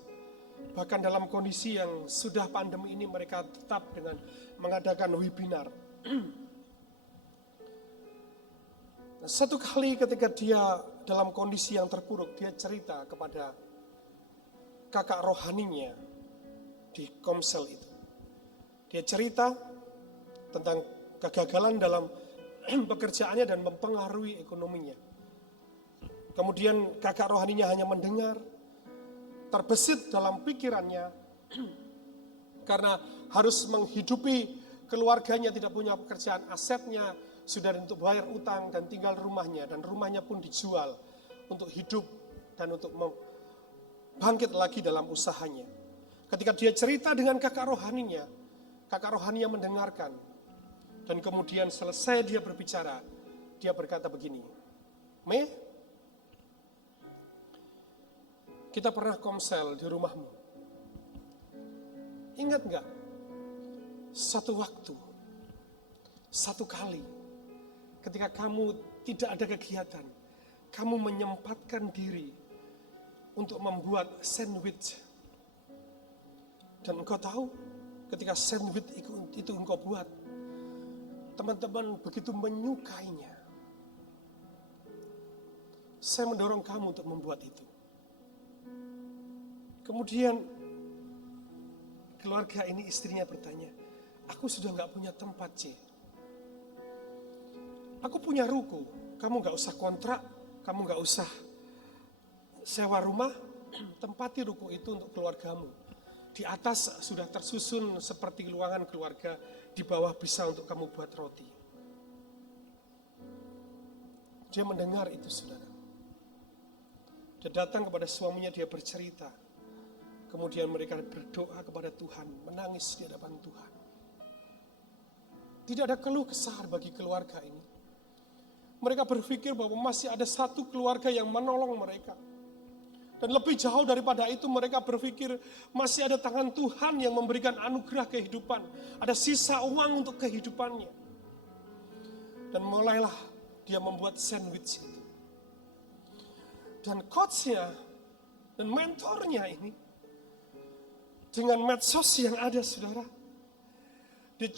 Bahkan dalam kondisi yang sudah pandemi ini mereka tetap dengan mengadakan webinar. Satu kali ketika dia dalam kondisi yang terpuruk, dia cerita kepada kakak rohaninya di komsel itu. Dia cerita tentang kegagalan dalam pekerjaannya dan mempengaruhi ekonominya. Kemudian kakak rohaninya hanya mendengar, terbesit dalam pikirannya, karena harus menghidupi keluarganya, tidak punya pekerjaan, asetnya sudah untuk bayar utang dan tinggal rumahnya, dan rumahnya pun dijual untuk hidup dan untuk bangkit lagi dalam usahanya. Ketika dia cerita dengan kakak rohaninya mendengarkan, dan kemudian selesai dia berbicara, dia berkata begini, "Me, kita pernah komsel di rumahmu. Ingat enggak? Satu waktu, satu kali, ketika kamu tidak ada kegiatan, kamu menyempatkan diri untuk membuat sandwich. Dan engkau tahu, ketika sandwich itu engkau buat, teman-teman begitu menyukainya. Saya mendorong kamu untuk membuat itu." Kemudian keluarga ini, istrinya bertanya, "Aku sudah gak punya tempat, C. Aku punya ruko, kamu gak usah kontrak, kamu gak usah sewa rumah, tempati ruku itu untuk keluargamu. Di atas sudah tersusun seperti ruangan keluarga, di bawah bisa untuk kamu buat roti. Dia mendengar itu, saudara. Dia datang kepada suaminya, dia bercerita. Kemudian mereka berdoa kepada Tuhan, menangis di hadapan Tuhan. Tidak ada keluh kesah bagi keluarga ini. Mereka berpikir bahwa masih ada satu keluarga yang menolong mereka. Dan lebih jauh daripada itu, mereka berpikir masih ada tangan Tuhan yang memberikan anugerah kehidupan. Ada sisa uang untuk kehidupannya. Dan mulailah dia membuat sandwich itu. Dan coachnya dan mentornya ini, dengan medsos yang ada, saudara, dia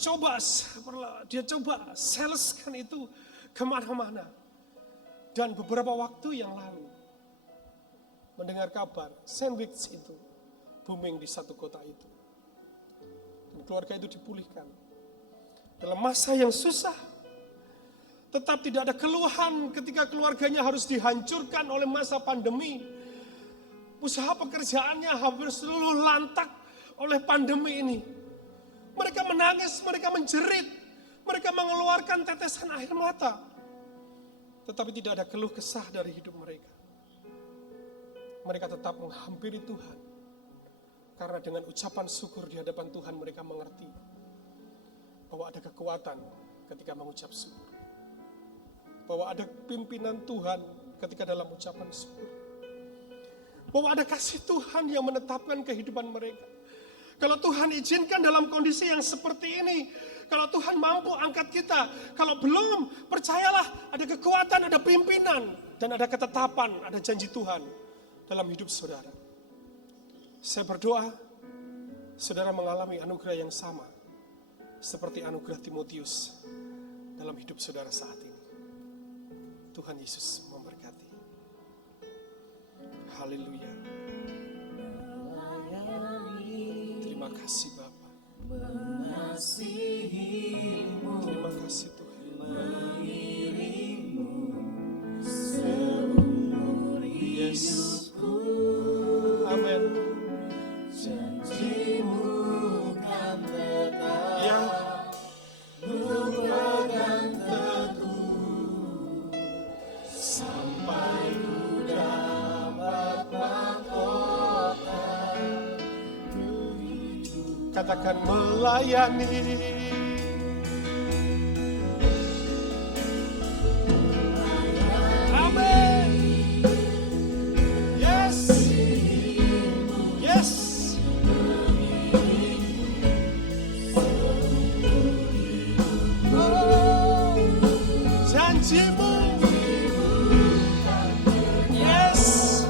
coba saleskan itu kemana-mana. Dan beberapa waktu yang lalu, mendengar kabar sandwich itu booming di satu kota itu. Dan keluarga itu dipulihkan. Dalam masa yang susah, tetap tidak ada keluhan ketika keluarganya harus dihancurkan oleh masa pandemi. Usaha pekerjaannya hampir seluruh lantak oleh pandemi ini. Mereka menangis, mereka menjerit, mereka mengeluarkan tetesan air mata. Tetapi tidak ada keluh kesah dari hidup mereka. Mereka tetap menghampiri Tuhan. Karena dengan ucapan syukur di hadapan Tuhan mereka mengerti bahwa ada kekuatan ketika mengucap syukur. Bahwa ada pimpinan Tuhan ketika dalam ucapan syukur. Bahwa ada kasih Tuhan yang menetapkan kehidupan mereka. Kalau Tuhan izinkan dalam kondisi yang seperti ini, kalau Tuhan mampu angkat kita, kalau belum, percayalah ada kekuatan, ada pimpinan, dan ada ketetapan, ada janji Tuhan dalam hidup saudara. Saya berdoa, saudara mengalami anugerah yang sama, seperti anugerah Timotius dalam hidup saudara saat ini. Tuhan Yesus memberkati. Haleluya. Terima kasih Bapa. Terima kasih Tuhan. Yes. Amin. Yang bukan teguh sampai ku dapat mahkota. Katakan melayani. Amin. Yes. Yes. Oh, janjimu. Yes.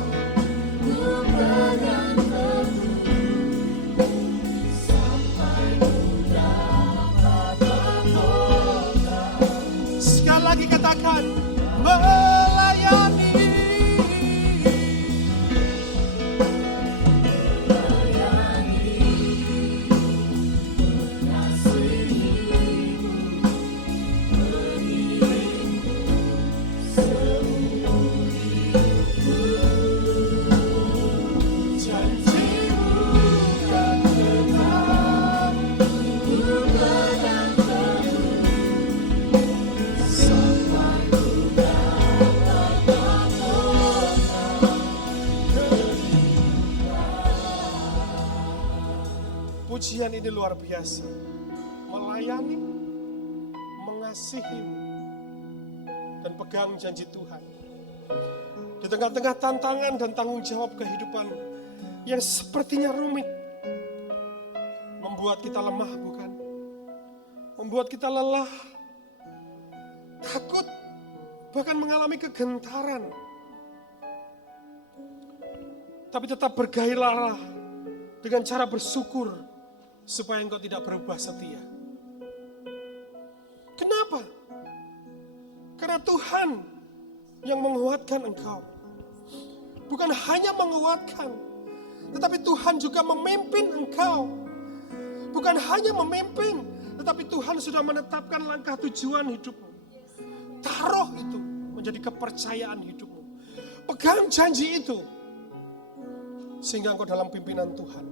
Sekali lagi katakan melayani. Pujian ini luar biasa. Melayani, mengasihi, dan pegang janji Tuhan. Di tengah-tengah tantangan dan tanggung jawab kehidupan yang sepertinya rumit, membuat kita lemah, bukan? Membuat kita lelah, takut, bahkan mengalami kegentaran. Tapi tetap bergairahlah dengan cara bersyukur, supaya engkau tidak berubah setia. Kenapa? Karena Tuhan yang menguatkan engkau. Bukan hanya menguatkan, tetapi Tuhan juga memimpin engkau. Bukan hanya memimpin, tetapi Tuhan sudah menetapkan langkah tujuan hidupmu. Taruh itu menjadi kepercayaan hidupmu. Pegang janji itu. sehingga engkau dalam pimpinan Tuhan.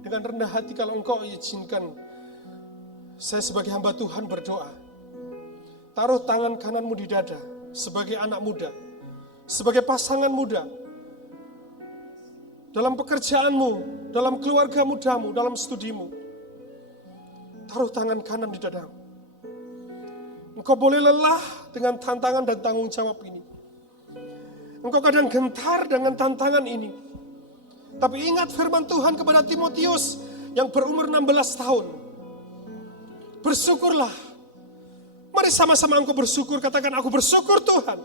Dengan rendah hati kalau engkau izinkan saya sebagai hamba Tuhan berdoa. Taruh tangan kananmu di dada sebagai anak muda, sebagai pasangan muda, dalam pekerjaanmu, dalam keluarga mudamu, dalam studimu. Taruh tangan kanan di dadamu. Engkau boleh lelah dengan tantangan dan tanggung jawab ini. Engkau kadang gentar dengan tantangan ini. Tapi ingat firman Tuhan kepada Timotius yang berumur 16 tahun. Bersyukurlah. Mari sama-sama engkau bersyukur, katakan aku bersyukur Tuhan.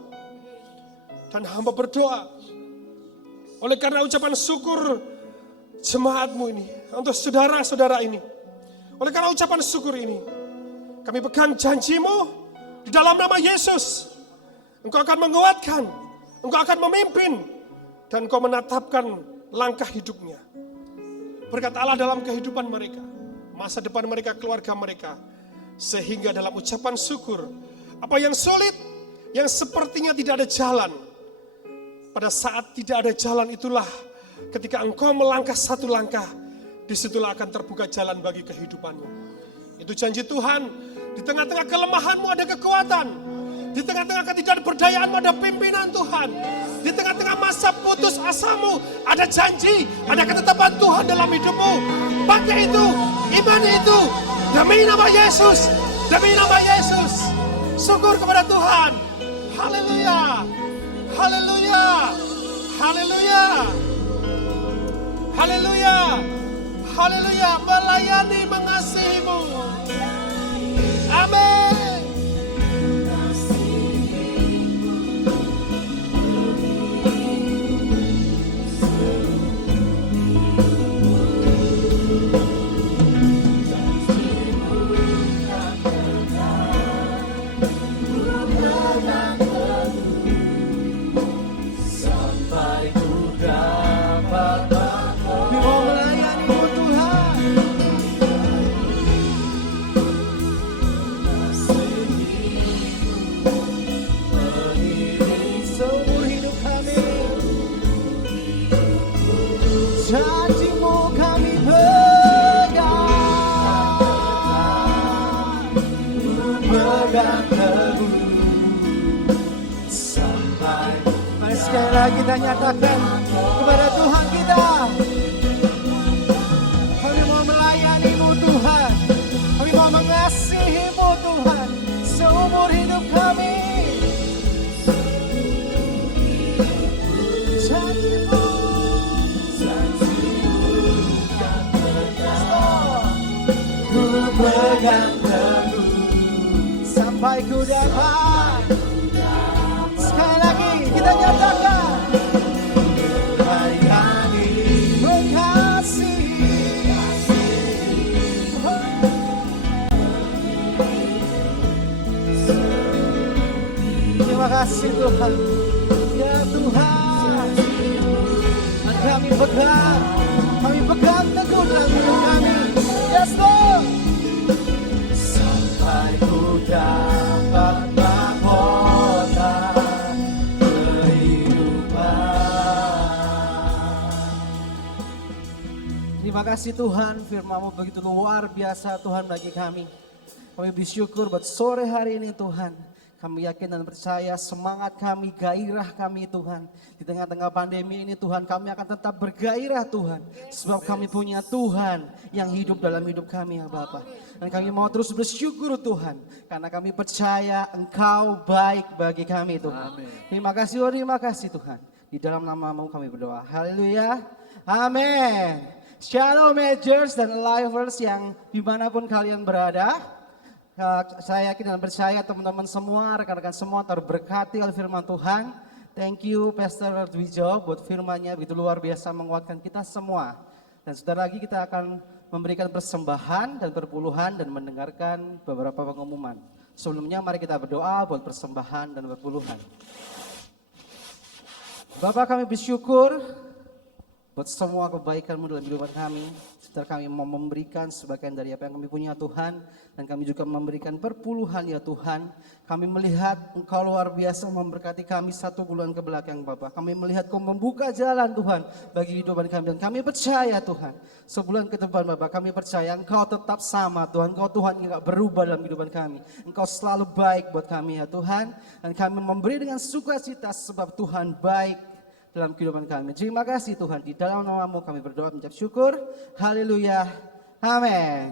Dan hamba berdoa, oleh karena ucapan syukur jemaatmu ini, untuk saudara-saudara ini, oleh karena ucapan syukur ini, kami pegang janjimu di dalam nama Yesus. Engkau akan menguatkan, engkau akan memimpin, dan engkau menatapkan langkah hidupnya. Berkat Allah dalam kehidupan mereka, masa depan mereka, keluarga mereka. Sehingga dalam ucapan syukur, apa yang sulit, yang sepertinya tidak ada jalan, pada saat tidak ada jalan itulah ketika engkau melangkah satu langkah, disitulah akan terbuka jalan bagi kehidupanmu. Itu janji Tuhan. Di tengah-tengah kelemahanmu ada kekuatan. Di tengah-tengah ketidakberdayaanmu ada pimpinan Tuhan. Di tengah-tengah masa putus asamu ada janji, ada ketetapan Tuhan dalam hidupmu. Pakai itu, imani itu, demi nama Yesus, demi nama Yesus. Syukur kepada Tuhan. Haleluya, haleluya, haleluya, haleluya, haleluya. Melayani, mengasihimu. Amin. Sekali lagi kita nyatakan kepada Tuhan kita, kami mau melayani-Mu Tuhan, kami mau mengasihi-Mu Tuhan seumur hidup kami. Janji-Mu, ku pegang teguh sampai ku dapat. Sekali lagi kita nyatakan, layani, mengasihi. Terima kasih Tuhan, ya Tuhan. Kami pegang teguh dalam hidup kami. Yes Lord. Sampai ku dapat mahkota kehidupan. Terima kasih Tuhan, firman-Mu begitu luar biasa Tuhan bagi kami. Kami bersyukur buat sore hari ini Tuhan. Kami yakin dan percaya semangat kami, gairah kami Tuhan. Di tengah-tengah pandemi ini Tuhan, kami akan tetap bergairah Tuhan. Sebab kami punya Tuhan yang hidup dalam hidup kami ya Bapa. Dan kami mau terus bersyukur Tuhan. Karena kami percaya Engkau baik bagi kami Tuhan. Terima kasih, terima kasih Tuhan. Di dalam nama-Mu kami berdoa. Haleluya. Amin. Shalom Majors dan Livers yang dimanapun kalian berada. Saya yakin dan percaya teman-teman semua, rekan-rekan semua terberkati oleh firman Tuhan. Thank you Pastor Dwijo buat firman-Nya begitu luar biasa menguatkan kita semua. Dan sebentar lagi kita akan memberikan persembahan dan perpuluhan dan mendengarkan beberapa pengumuman. Sebelumnya mari kita berdoa buat persembahan dan perpuluhan. Bapak kami bersyukur buat semua kebaikan-Mu dalam kehidupan kami. Setelah kami mau memberikan sebagian dari apa yang kami punya Tuhan, dan kami juga memberikan perpuluhan ya Tuhan. Kami melihat Engkau luar biasa memberkati kami 1 bulan ke belakang Bapak. Kami melihat Kau membuka jalan Tuhan bagi kehidupan kami, dan kami percaya Tuhan, sebulan ke depan Bapak, kami percaya Engkau tetap sama Tuhan. Engkau Tuhan yang gak berubah dalam kehidupan kami. Engkau selalu baik buat kami ya Tuhan, dan kami memberi dengan sukacita sebab Tuhan baik dalam kehidupan kami. Terima kasih Tuhan, di dalam nama-Mu kami berdoa mengucap syukur. Haleluya. Amin.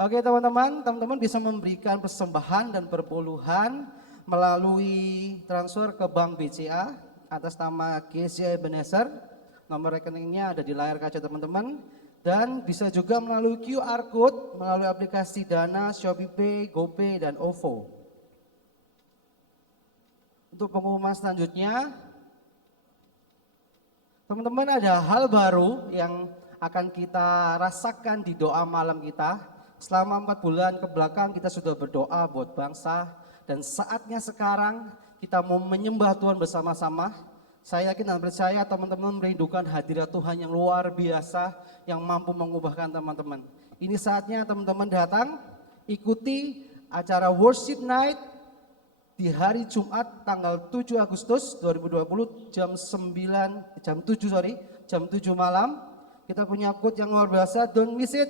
Oke teman-teman bisa memberikan persembahan dan perpuluhan melalui transfer ke Bank BCA atas nama GCI Ebenezer. Nomor rekeningnya ada di layar kaca teman-teman. Dan bisa juga melalui QR Code, melalui aplikasi Dana, ShopeePay, GoPay, dan OVO. Untuk pengumuman selanjutnya, teman-teman, ada hal baru yang akan kita rasakan di doa malam kita. Selama 4 bulan ke belakang kita sudah berdoa buat bangsa, dan saatnya sekarang kita mau menyembah Tuhan bersama-sama. Saya yakin dan percaya teman-teman merindukan hadirat Tuhan yang luar biasa yang mampu mengubahkan teman-teman. Ini saatnya teman-teman datang, ikuti acara Worship Night di hari Jumat tanggal 7 Agustus 2020 jam 7 malam. Kita punya quote yang luar biasa, don't miss it.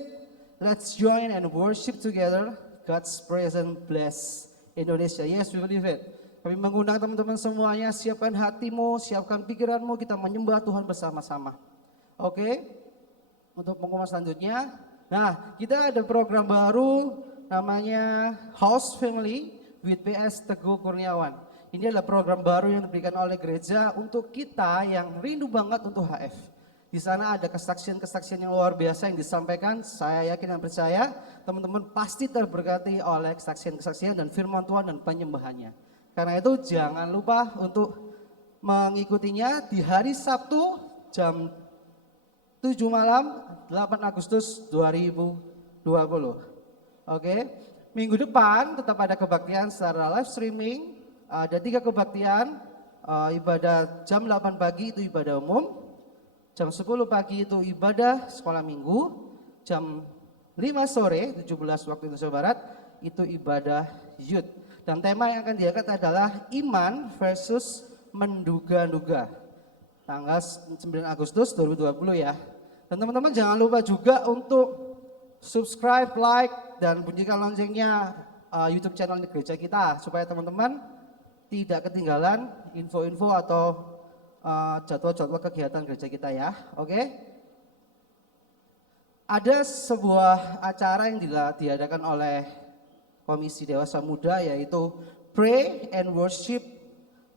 Let's join and worship together. God's presence bless Indonesia. Yes, we believe it. Kami mengundang teman-teman semuanya, siapkan hatimu, siapkan pikiranmu, kita menyembah Tuhan bersama-sama. Oke, untuk pengumuman selanjutnya. Nah, kita ada program baru namanya House Family with PS Teguh Kurniawan. Ini adalah program baru yang diberikan oleh gereja untuk kita yang rindu banget untuk HF. Di sana ada kesaksian-kesaksian yang luar biasa yang disampaikan. Saya yakin dan percaya teman-teman pasti terberkati oleh kesaksian-kesaksian dan firman Tuhan dan penyembahannya. Karena itu jangan lupa untuk mengikutinya di hari Sabtu jam 7 malam 8 Agustus 2020. Oke, minggu depan tetap ada kebaktian secara live streaming. Ada 3 kebaktian, ibadah jam 8 pagi itu ibadah umum. Jam 10 pagi itu ibadah sekolah minggu, jam 5 sore 17 waktu Indonesia Barat itu ibadah youth. Dan tema yang akan diangkat adalah iman versus menduga-duga. Tanggal 9 Agustus 2020 ya. Dan teman-teman jangan lupa juga untuk subscribe, like, dan bunyikan loncengnya YouTube channel gereja kita supaya teman-teman tidak ketinggalan info-info atau jadwal-jadwal kegiatan gereja kita ya, oke? Ada sebuah acara yang diadakan oleh Komisi Dewasa Muda yaitu Pray and Worship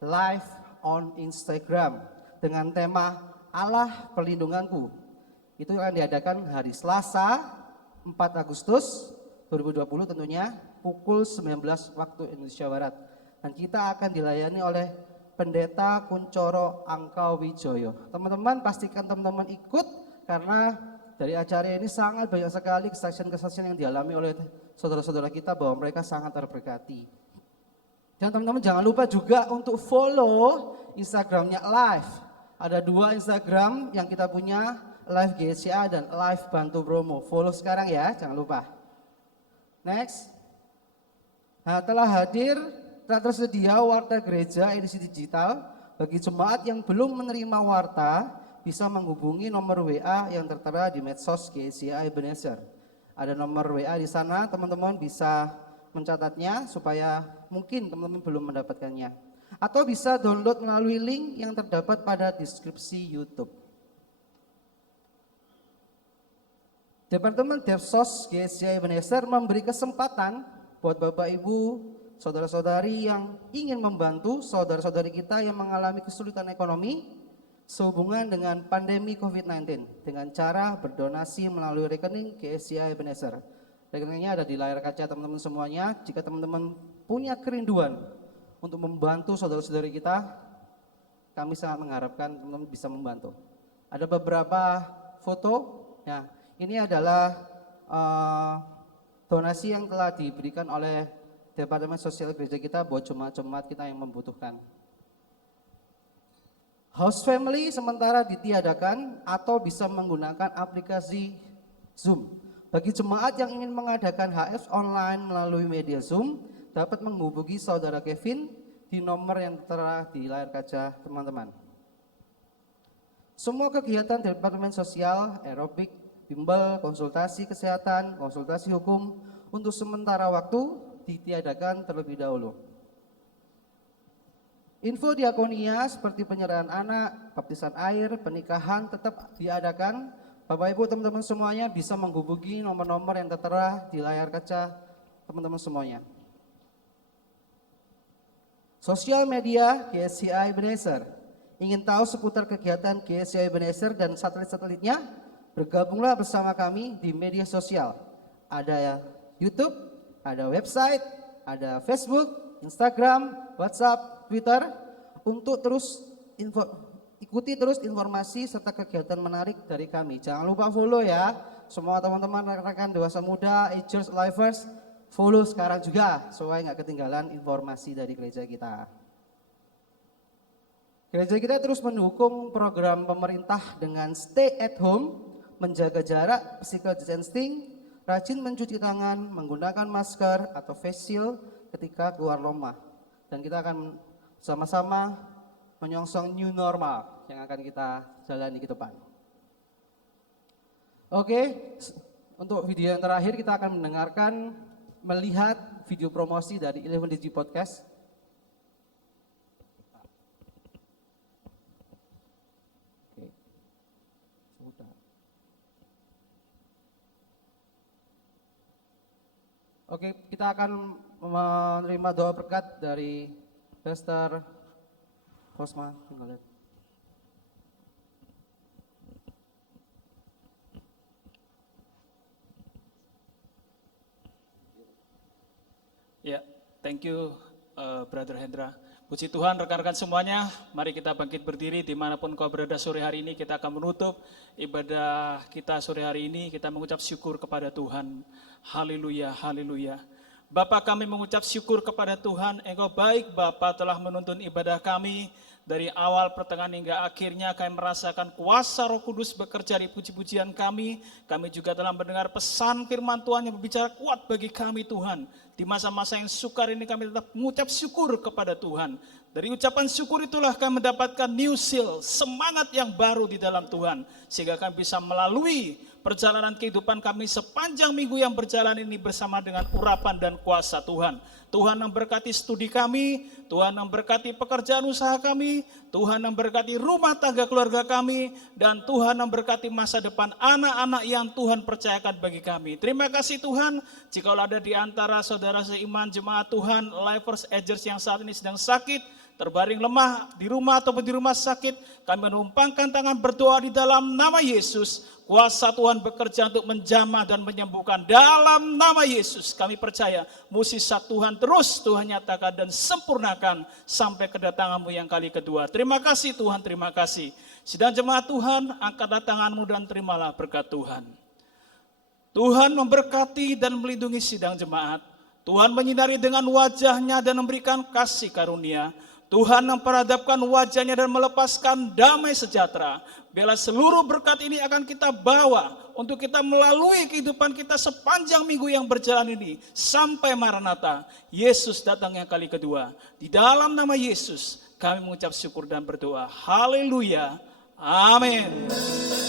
Live on Instagram dengan tema Allah Perlindunganku. Itu akan diadakan hari Selasa 4 Agustus 2020 tentunya pukul 19 waktu Indonesia Barat. Dan kita akan dilayani oleh Pendeta Kuncoro Angkau Wijoyo. Teman-teman pastikan teman-teman ikut karena dari acara ini sangat banyak sekali kesaksian-kesaksian yang dialami oleh saudara-saudara kita bahwa mereka sangat terberkati. Dan teman-teman jangan lupa juga untuk follow Instagramnya Live. Ada 2 Instagram yang kita punya, Live GCA dan Live Bantu Bromo. Follow sekarang ya, jangan lupa. Next. Nah, telah tersedia warta gereja edisi digital. Bagi jemaat yang belum menerima warta, bisa menghubungi nomor WA yang tertera di medsos GCA Ebenezer. Ada nomor WA di sana, teman-teman bisa mencatatnya supaya mungkin teman-teman belum mendapatkannya. Atau bisa download melalui link yang terdapat pada deskripsi YouTube. Departemen Devsos GCA Ebenezer memberi kesempatan buat Bapak Ibu, saudara-saudari yang ingin membantu saudara-saudari kita yang mengalami kesulitan ekonomi sehubungan dengan pandemi COVID-19 dengan cara berdonasi melalui rekening GCA Ebenezer. Rekeningnya ada di layar kaca teman-teman semuanya. Jika teman-teman punya kerinduan untuk membantu saudara-saudari kita, kami sangat mengharapkan teman-teman bisa membantu. Ada beberapa foto. Nah, ini adalah donasi yang telah diberikan oleh Departemen Sosial Gereja kita buat jemaat-jemaat kita yang membutuhkan. House Family sementara ditiadakan atau bisa menggunakan aplikasi Zoom. Bagi jemaat yang ingin mengadakan HF online melalui media Zoom, dapat menghubungi Saudara Kevin di nomor yang tertera di layar kaca teman-teman. Semua kegiatan Departemen Sosial, aerobik, bimbel, konsultasi kesehatan, konsultasi hukum untuk sementara waktu ditiadakan terlebih dahulu. Info diakonia seperti penyerahan anak, baptisan air, pernikahan tetap diadakan. Bapak Ibu teman-teman semuanya bisa menghubungi nomor-nomor yang tertera di layar kaca teman-teman semuanya. Sosial media GSCI Ebenezer. Ingin tahu seputar kegiatan GSCI Ebenezer dan satelit-satelitnya? Bergabunglah bersama kami di media sosial. Ada YouTube, ada website, ada Facebook, Instagram, WhatsApp, Twitter. Untuk terus ikuti terus informasi serta kegiatan menarik dari kami. Jangan lupa follow ya. Semua teman-teman rekan-rekan dewasa muda, agers, lifers, follow sekarang juga supaya nggak ketinggalan informasi dari gereja kita. Gereja kita terus mendukung program pemerintah dengan stay at home, menjaga jarak, physical distancing, rajin mencuci tangan, menggunakan masker atau face shield ketika keluar rumah. Dan kita akan sama-sama menyongsong new normal yang akan kita jalani ke depan. Oke, untuk video yang terakhir kita akan melihat video promosi dari 11DG Podcast. Oke, kita akan menerima doa berkat dari Pastor Kosma. Ya, thank you Brother Hendra. Puji Tuhan rekan-rekan semuanya, mari kita bangkit berdiri dimanapun kau berada sore hari ini. Kita akan menutup ibadah kita sore hari ini, kita mengucap syukur kepada Tuhan. Haleluya, haleluya. Bapa, kami mengucap syukur kepada Tuhan, Engkau baik Bapa telah menuntun ibadah kami. Dari awal pertengahan hingga akhirnya kami merasakan kuasa Roh Kudus bekerja di puji-pujian kami. Kami juga telah mendengar pesan firman Tuhan yang berbicara kuat bagi kami Tuhan. Di masa-masa yang sukar ini kami tetap mengucap syukur kepada Tuhan. Dari ucapan syukur itulah kami mendapatkan new seal, semangat yang baru di dalam Tuhan. Sehingga kami bisa melalui perjalanan kehidupan kami sepanjang minggu yang berjalan ini bersama dengan urapan dan kuasa Tuhan. Tuhan memberkati studi kami, Tuhan memberkati pekerjaan usaha kami, Tuhan memberkati rumah tangga keluarga kami, dan Tuhan memberkati masa depan anak-anak yang Tuhan percayakan bagi kami. Terima kasih Tuhan, jika ada di antara saudara seiman jemaat Tuhan, lifers, agers yang saat ini sedang sakit, terbaring lemah di rumah ataupun di rumah sakit, kami menumpangkan tangan berdoa di dalam nama Yesus. Kuasa Tuhan bekerja untuk menjamah dan menyembuhkan. Dalam nama Yesus kami percaya mukjizat Tuhan terus Tuhan nyatakan dan sempurnakan sampai kedatangan-Mu yang kali kedua. Terima kasih Tuhan, terima kasih. Sidang jemaat Tuhan, angkatlah tangan-Mu dan terimalah berkat Tuhan. Tuhan memberkati dan melindungi sidang jemaat. Tuhan menyinari dengan wajah-Nya dan memberikan kasih karunia. Tuhan memperhadapkan wajah-Nya dan melepaskan damai sejahtera. Bila seluruh berkat ini akan kita bawa untuk kita melalui kehidupan kita sepanjang minggu yang berjalan ini sampai Maranatha, Yesus datang yang kali kedua. Di dalam nama Yesus kami mengucap syukur dan berdoa. Haleluya. Amin.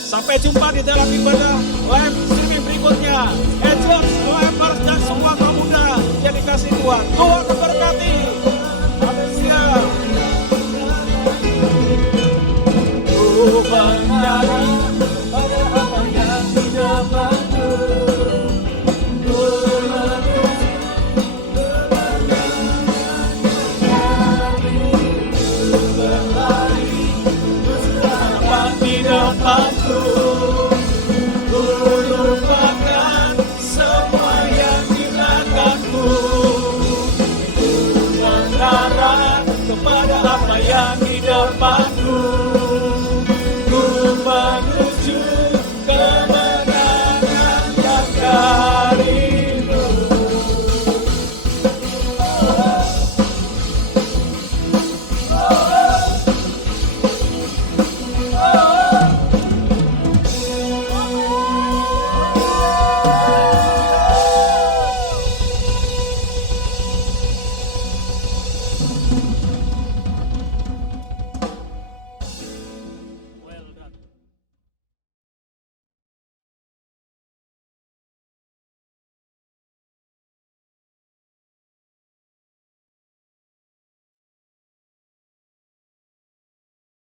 Sampai jumpa di dalam ibadah live streaming berikutnya. Agents, lifers, dan semua kaum muda yang dikasih Tuhan. Tuhan memberkati. Haleluya.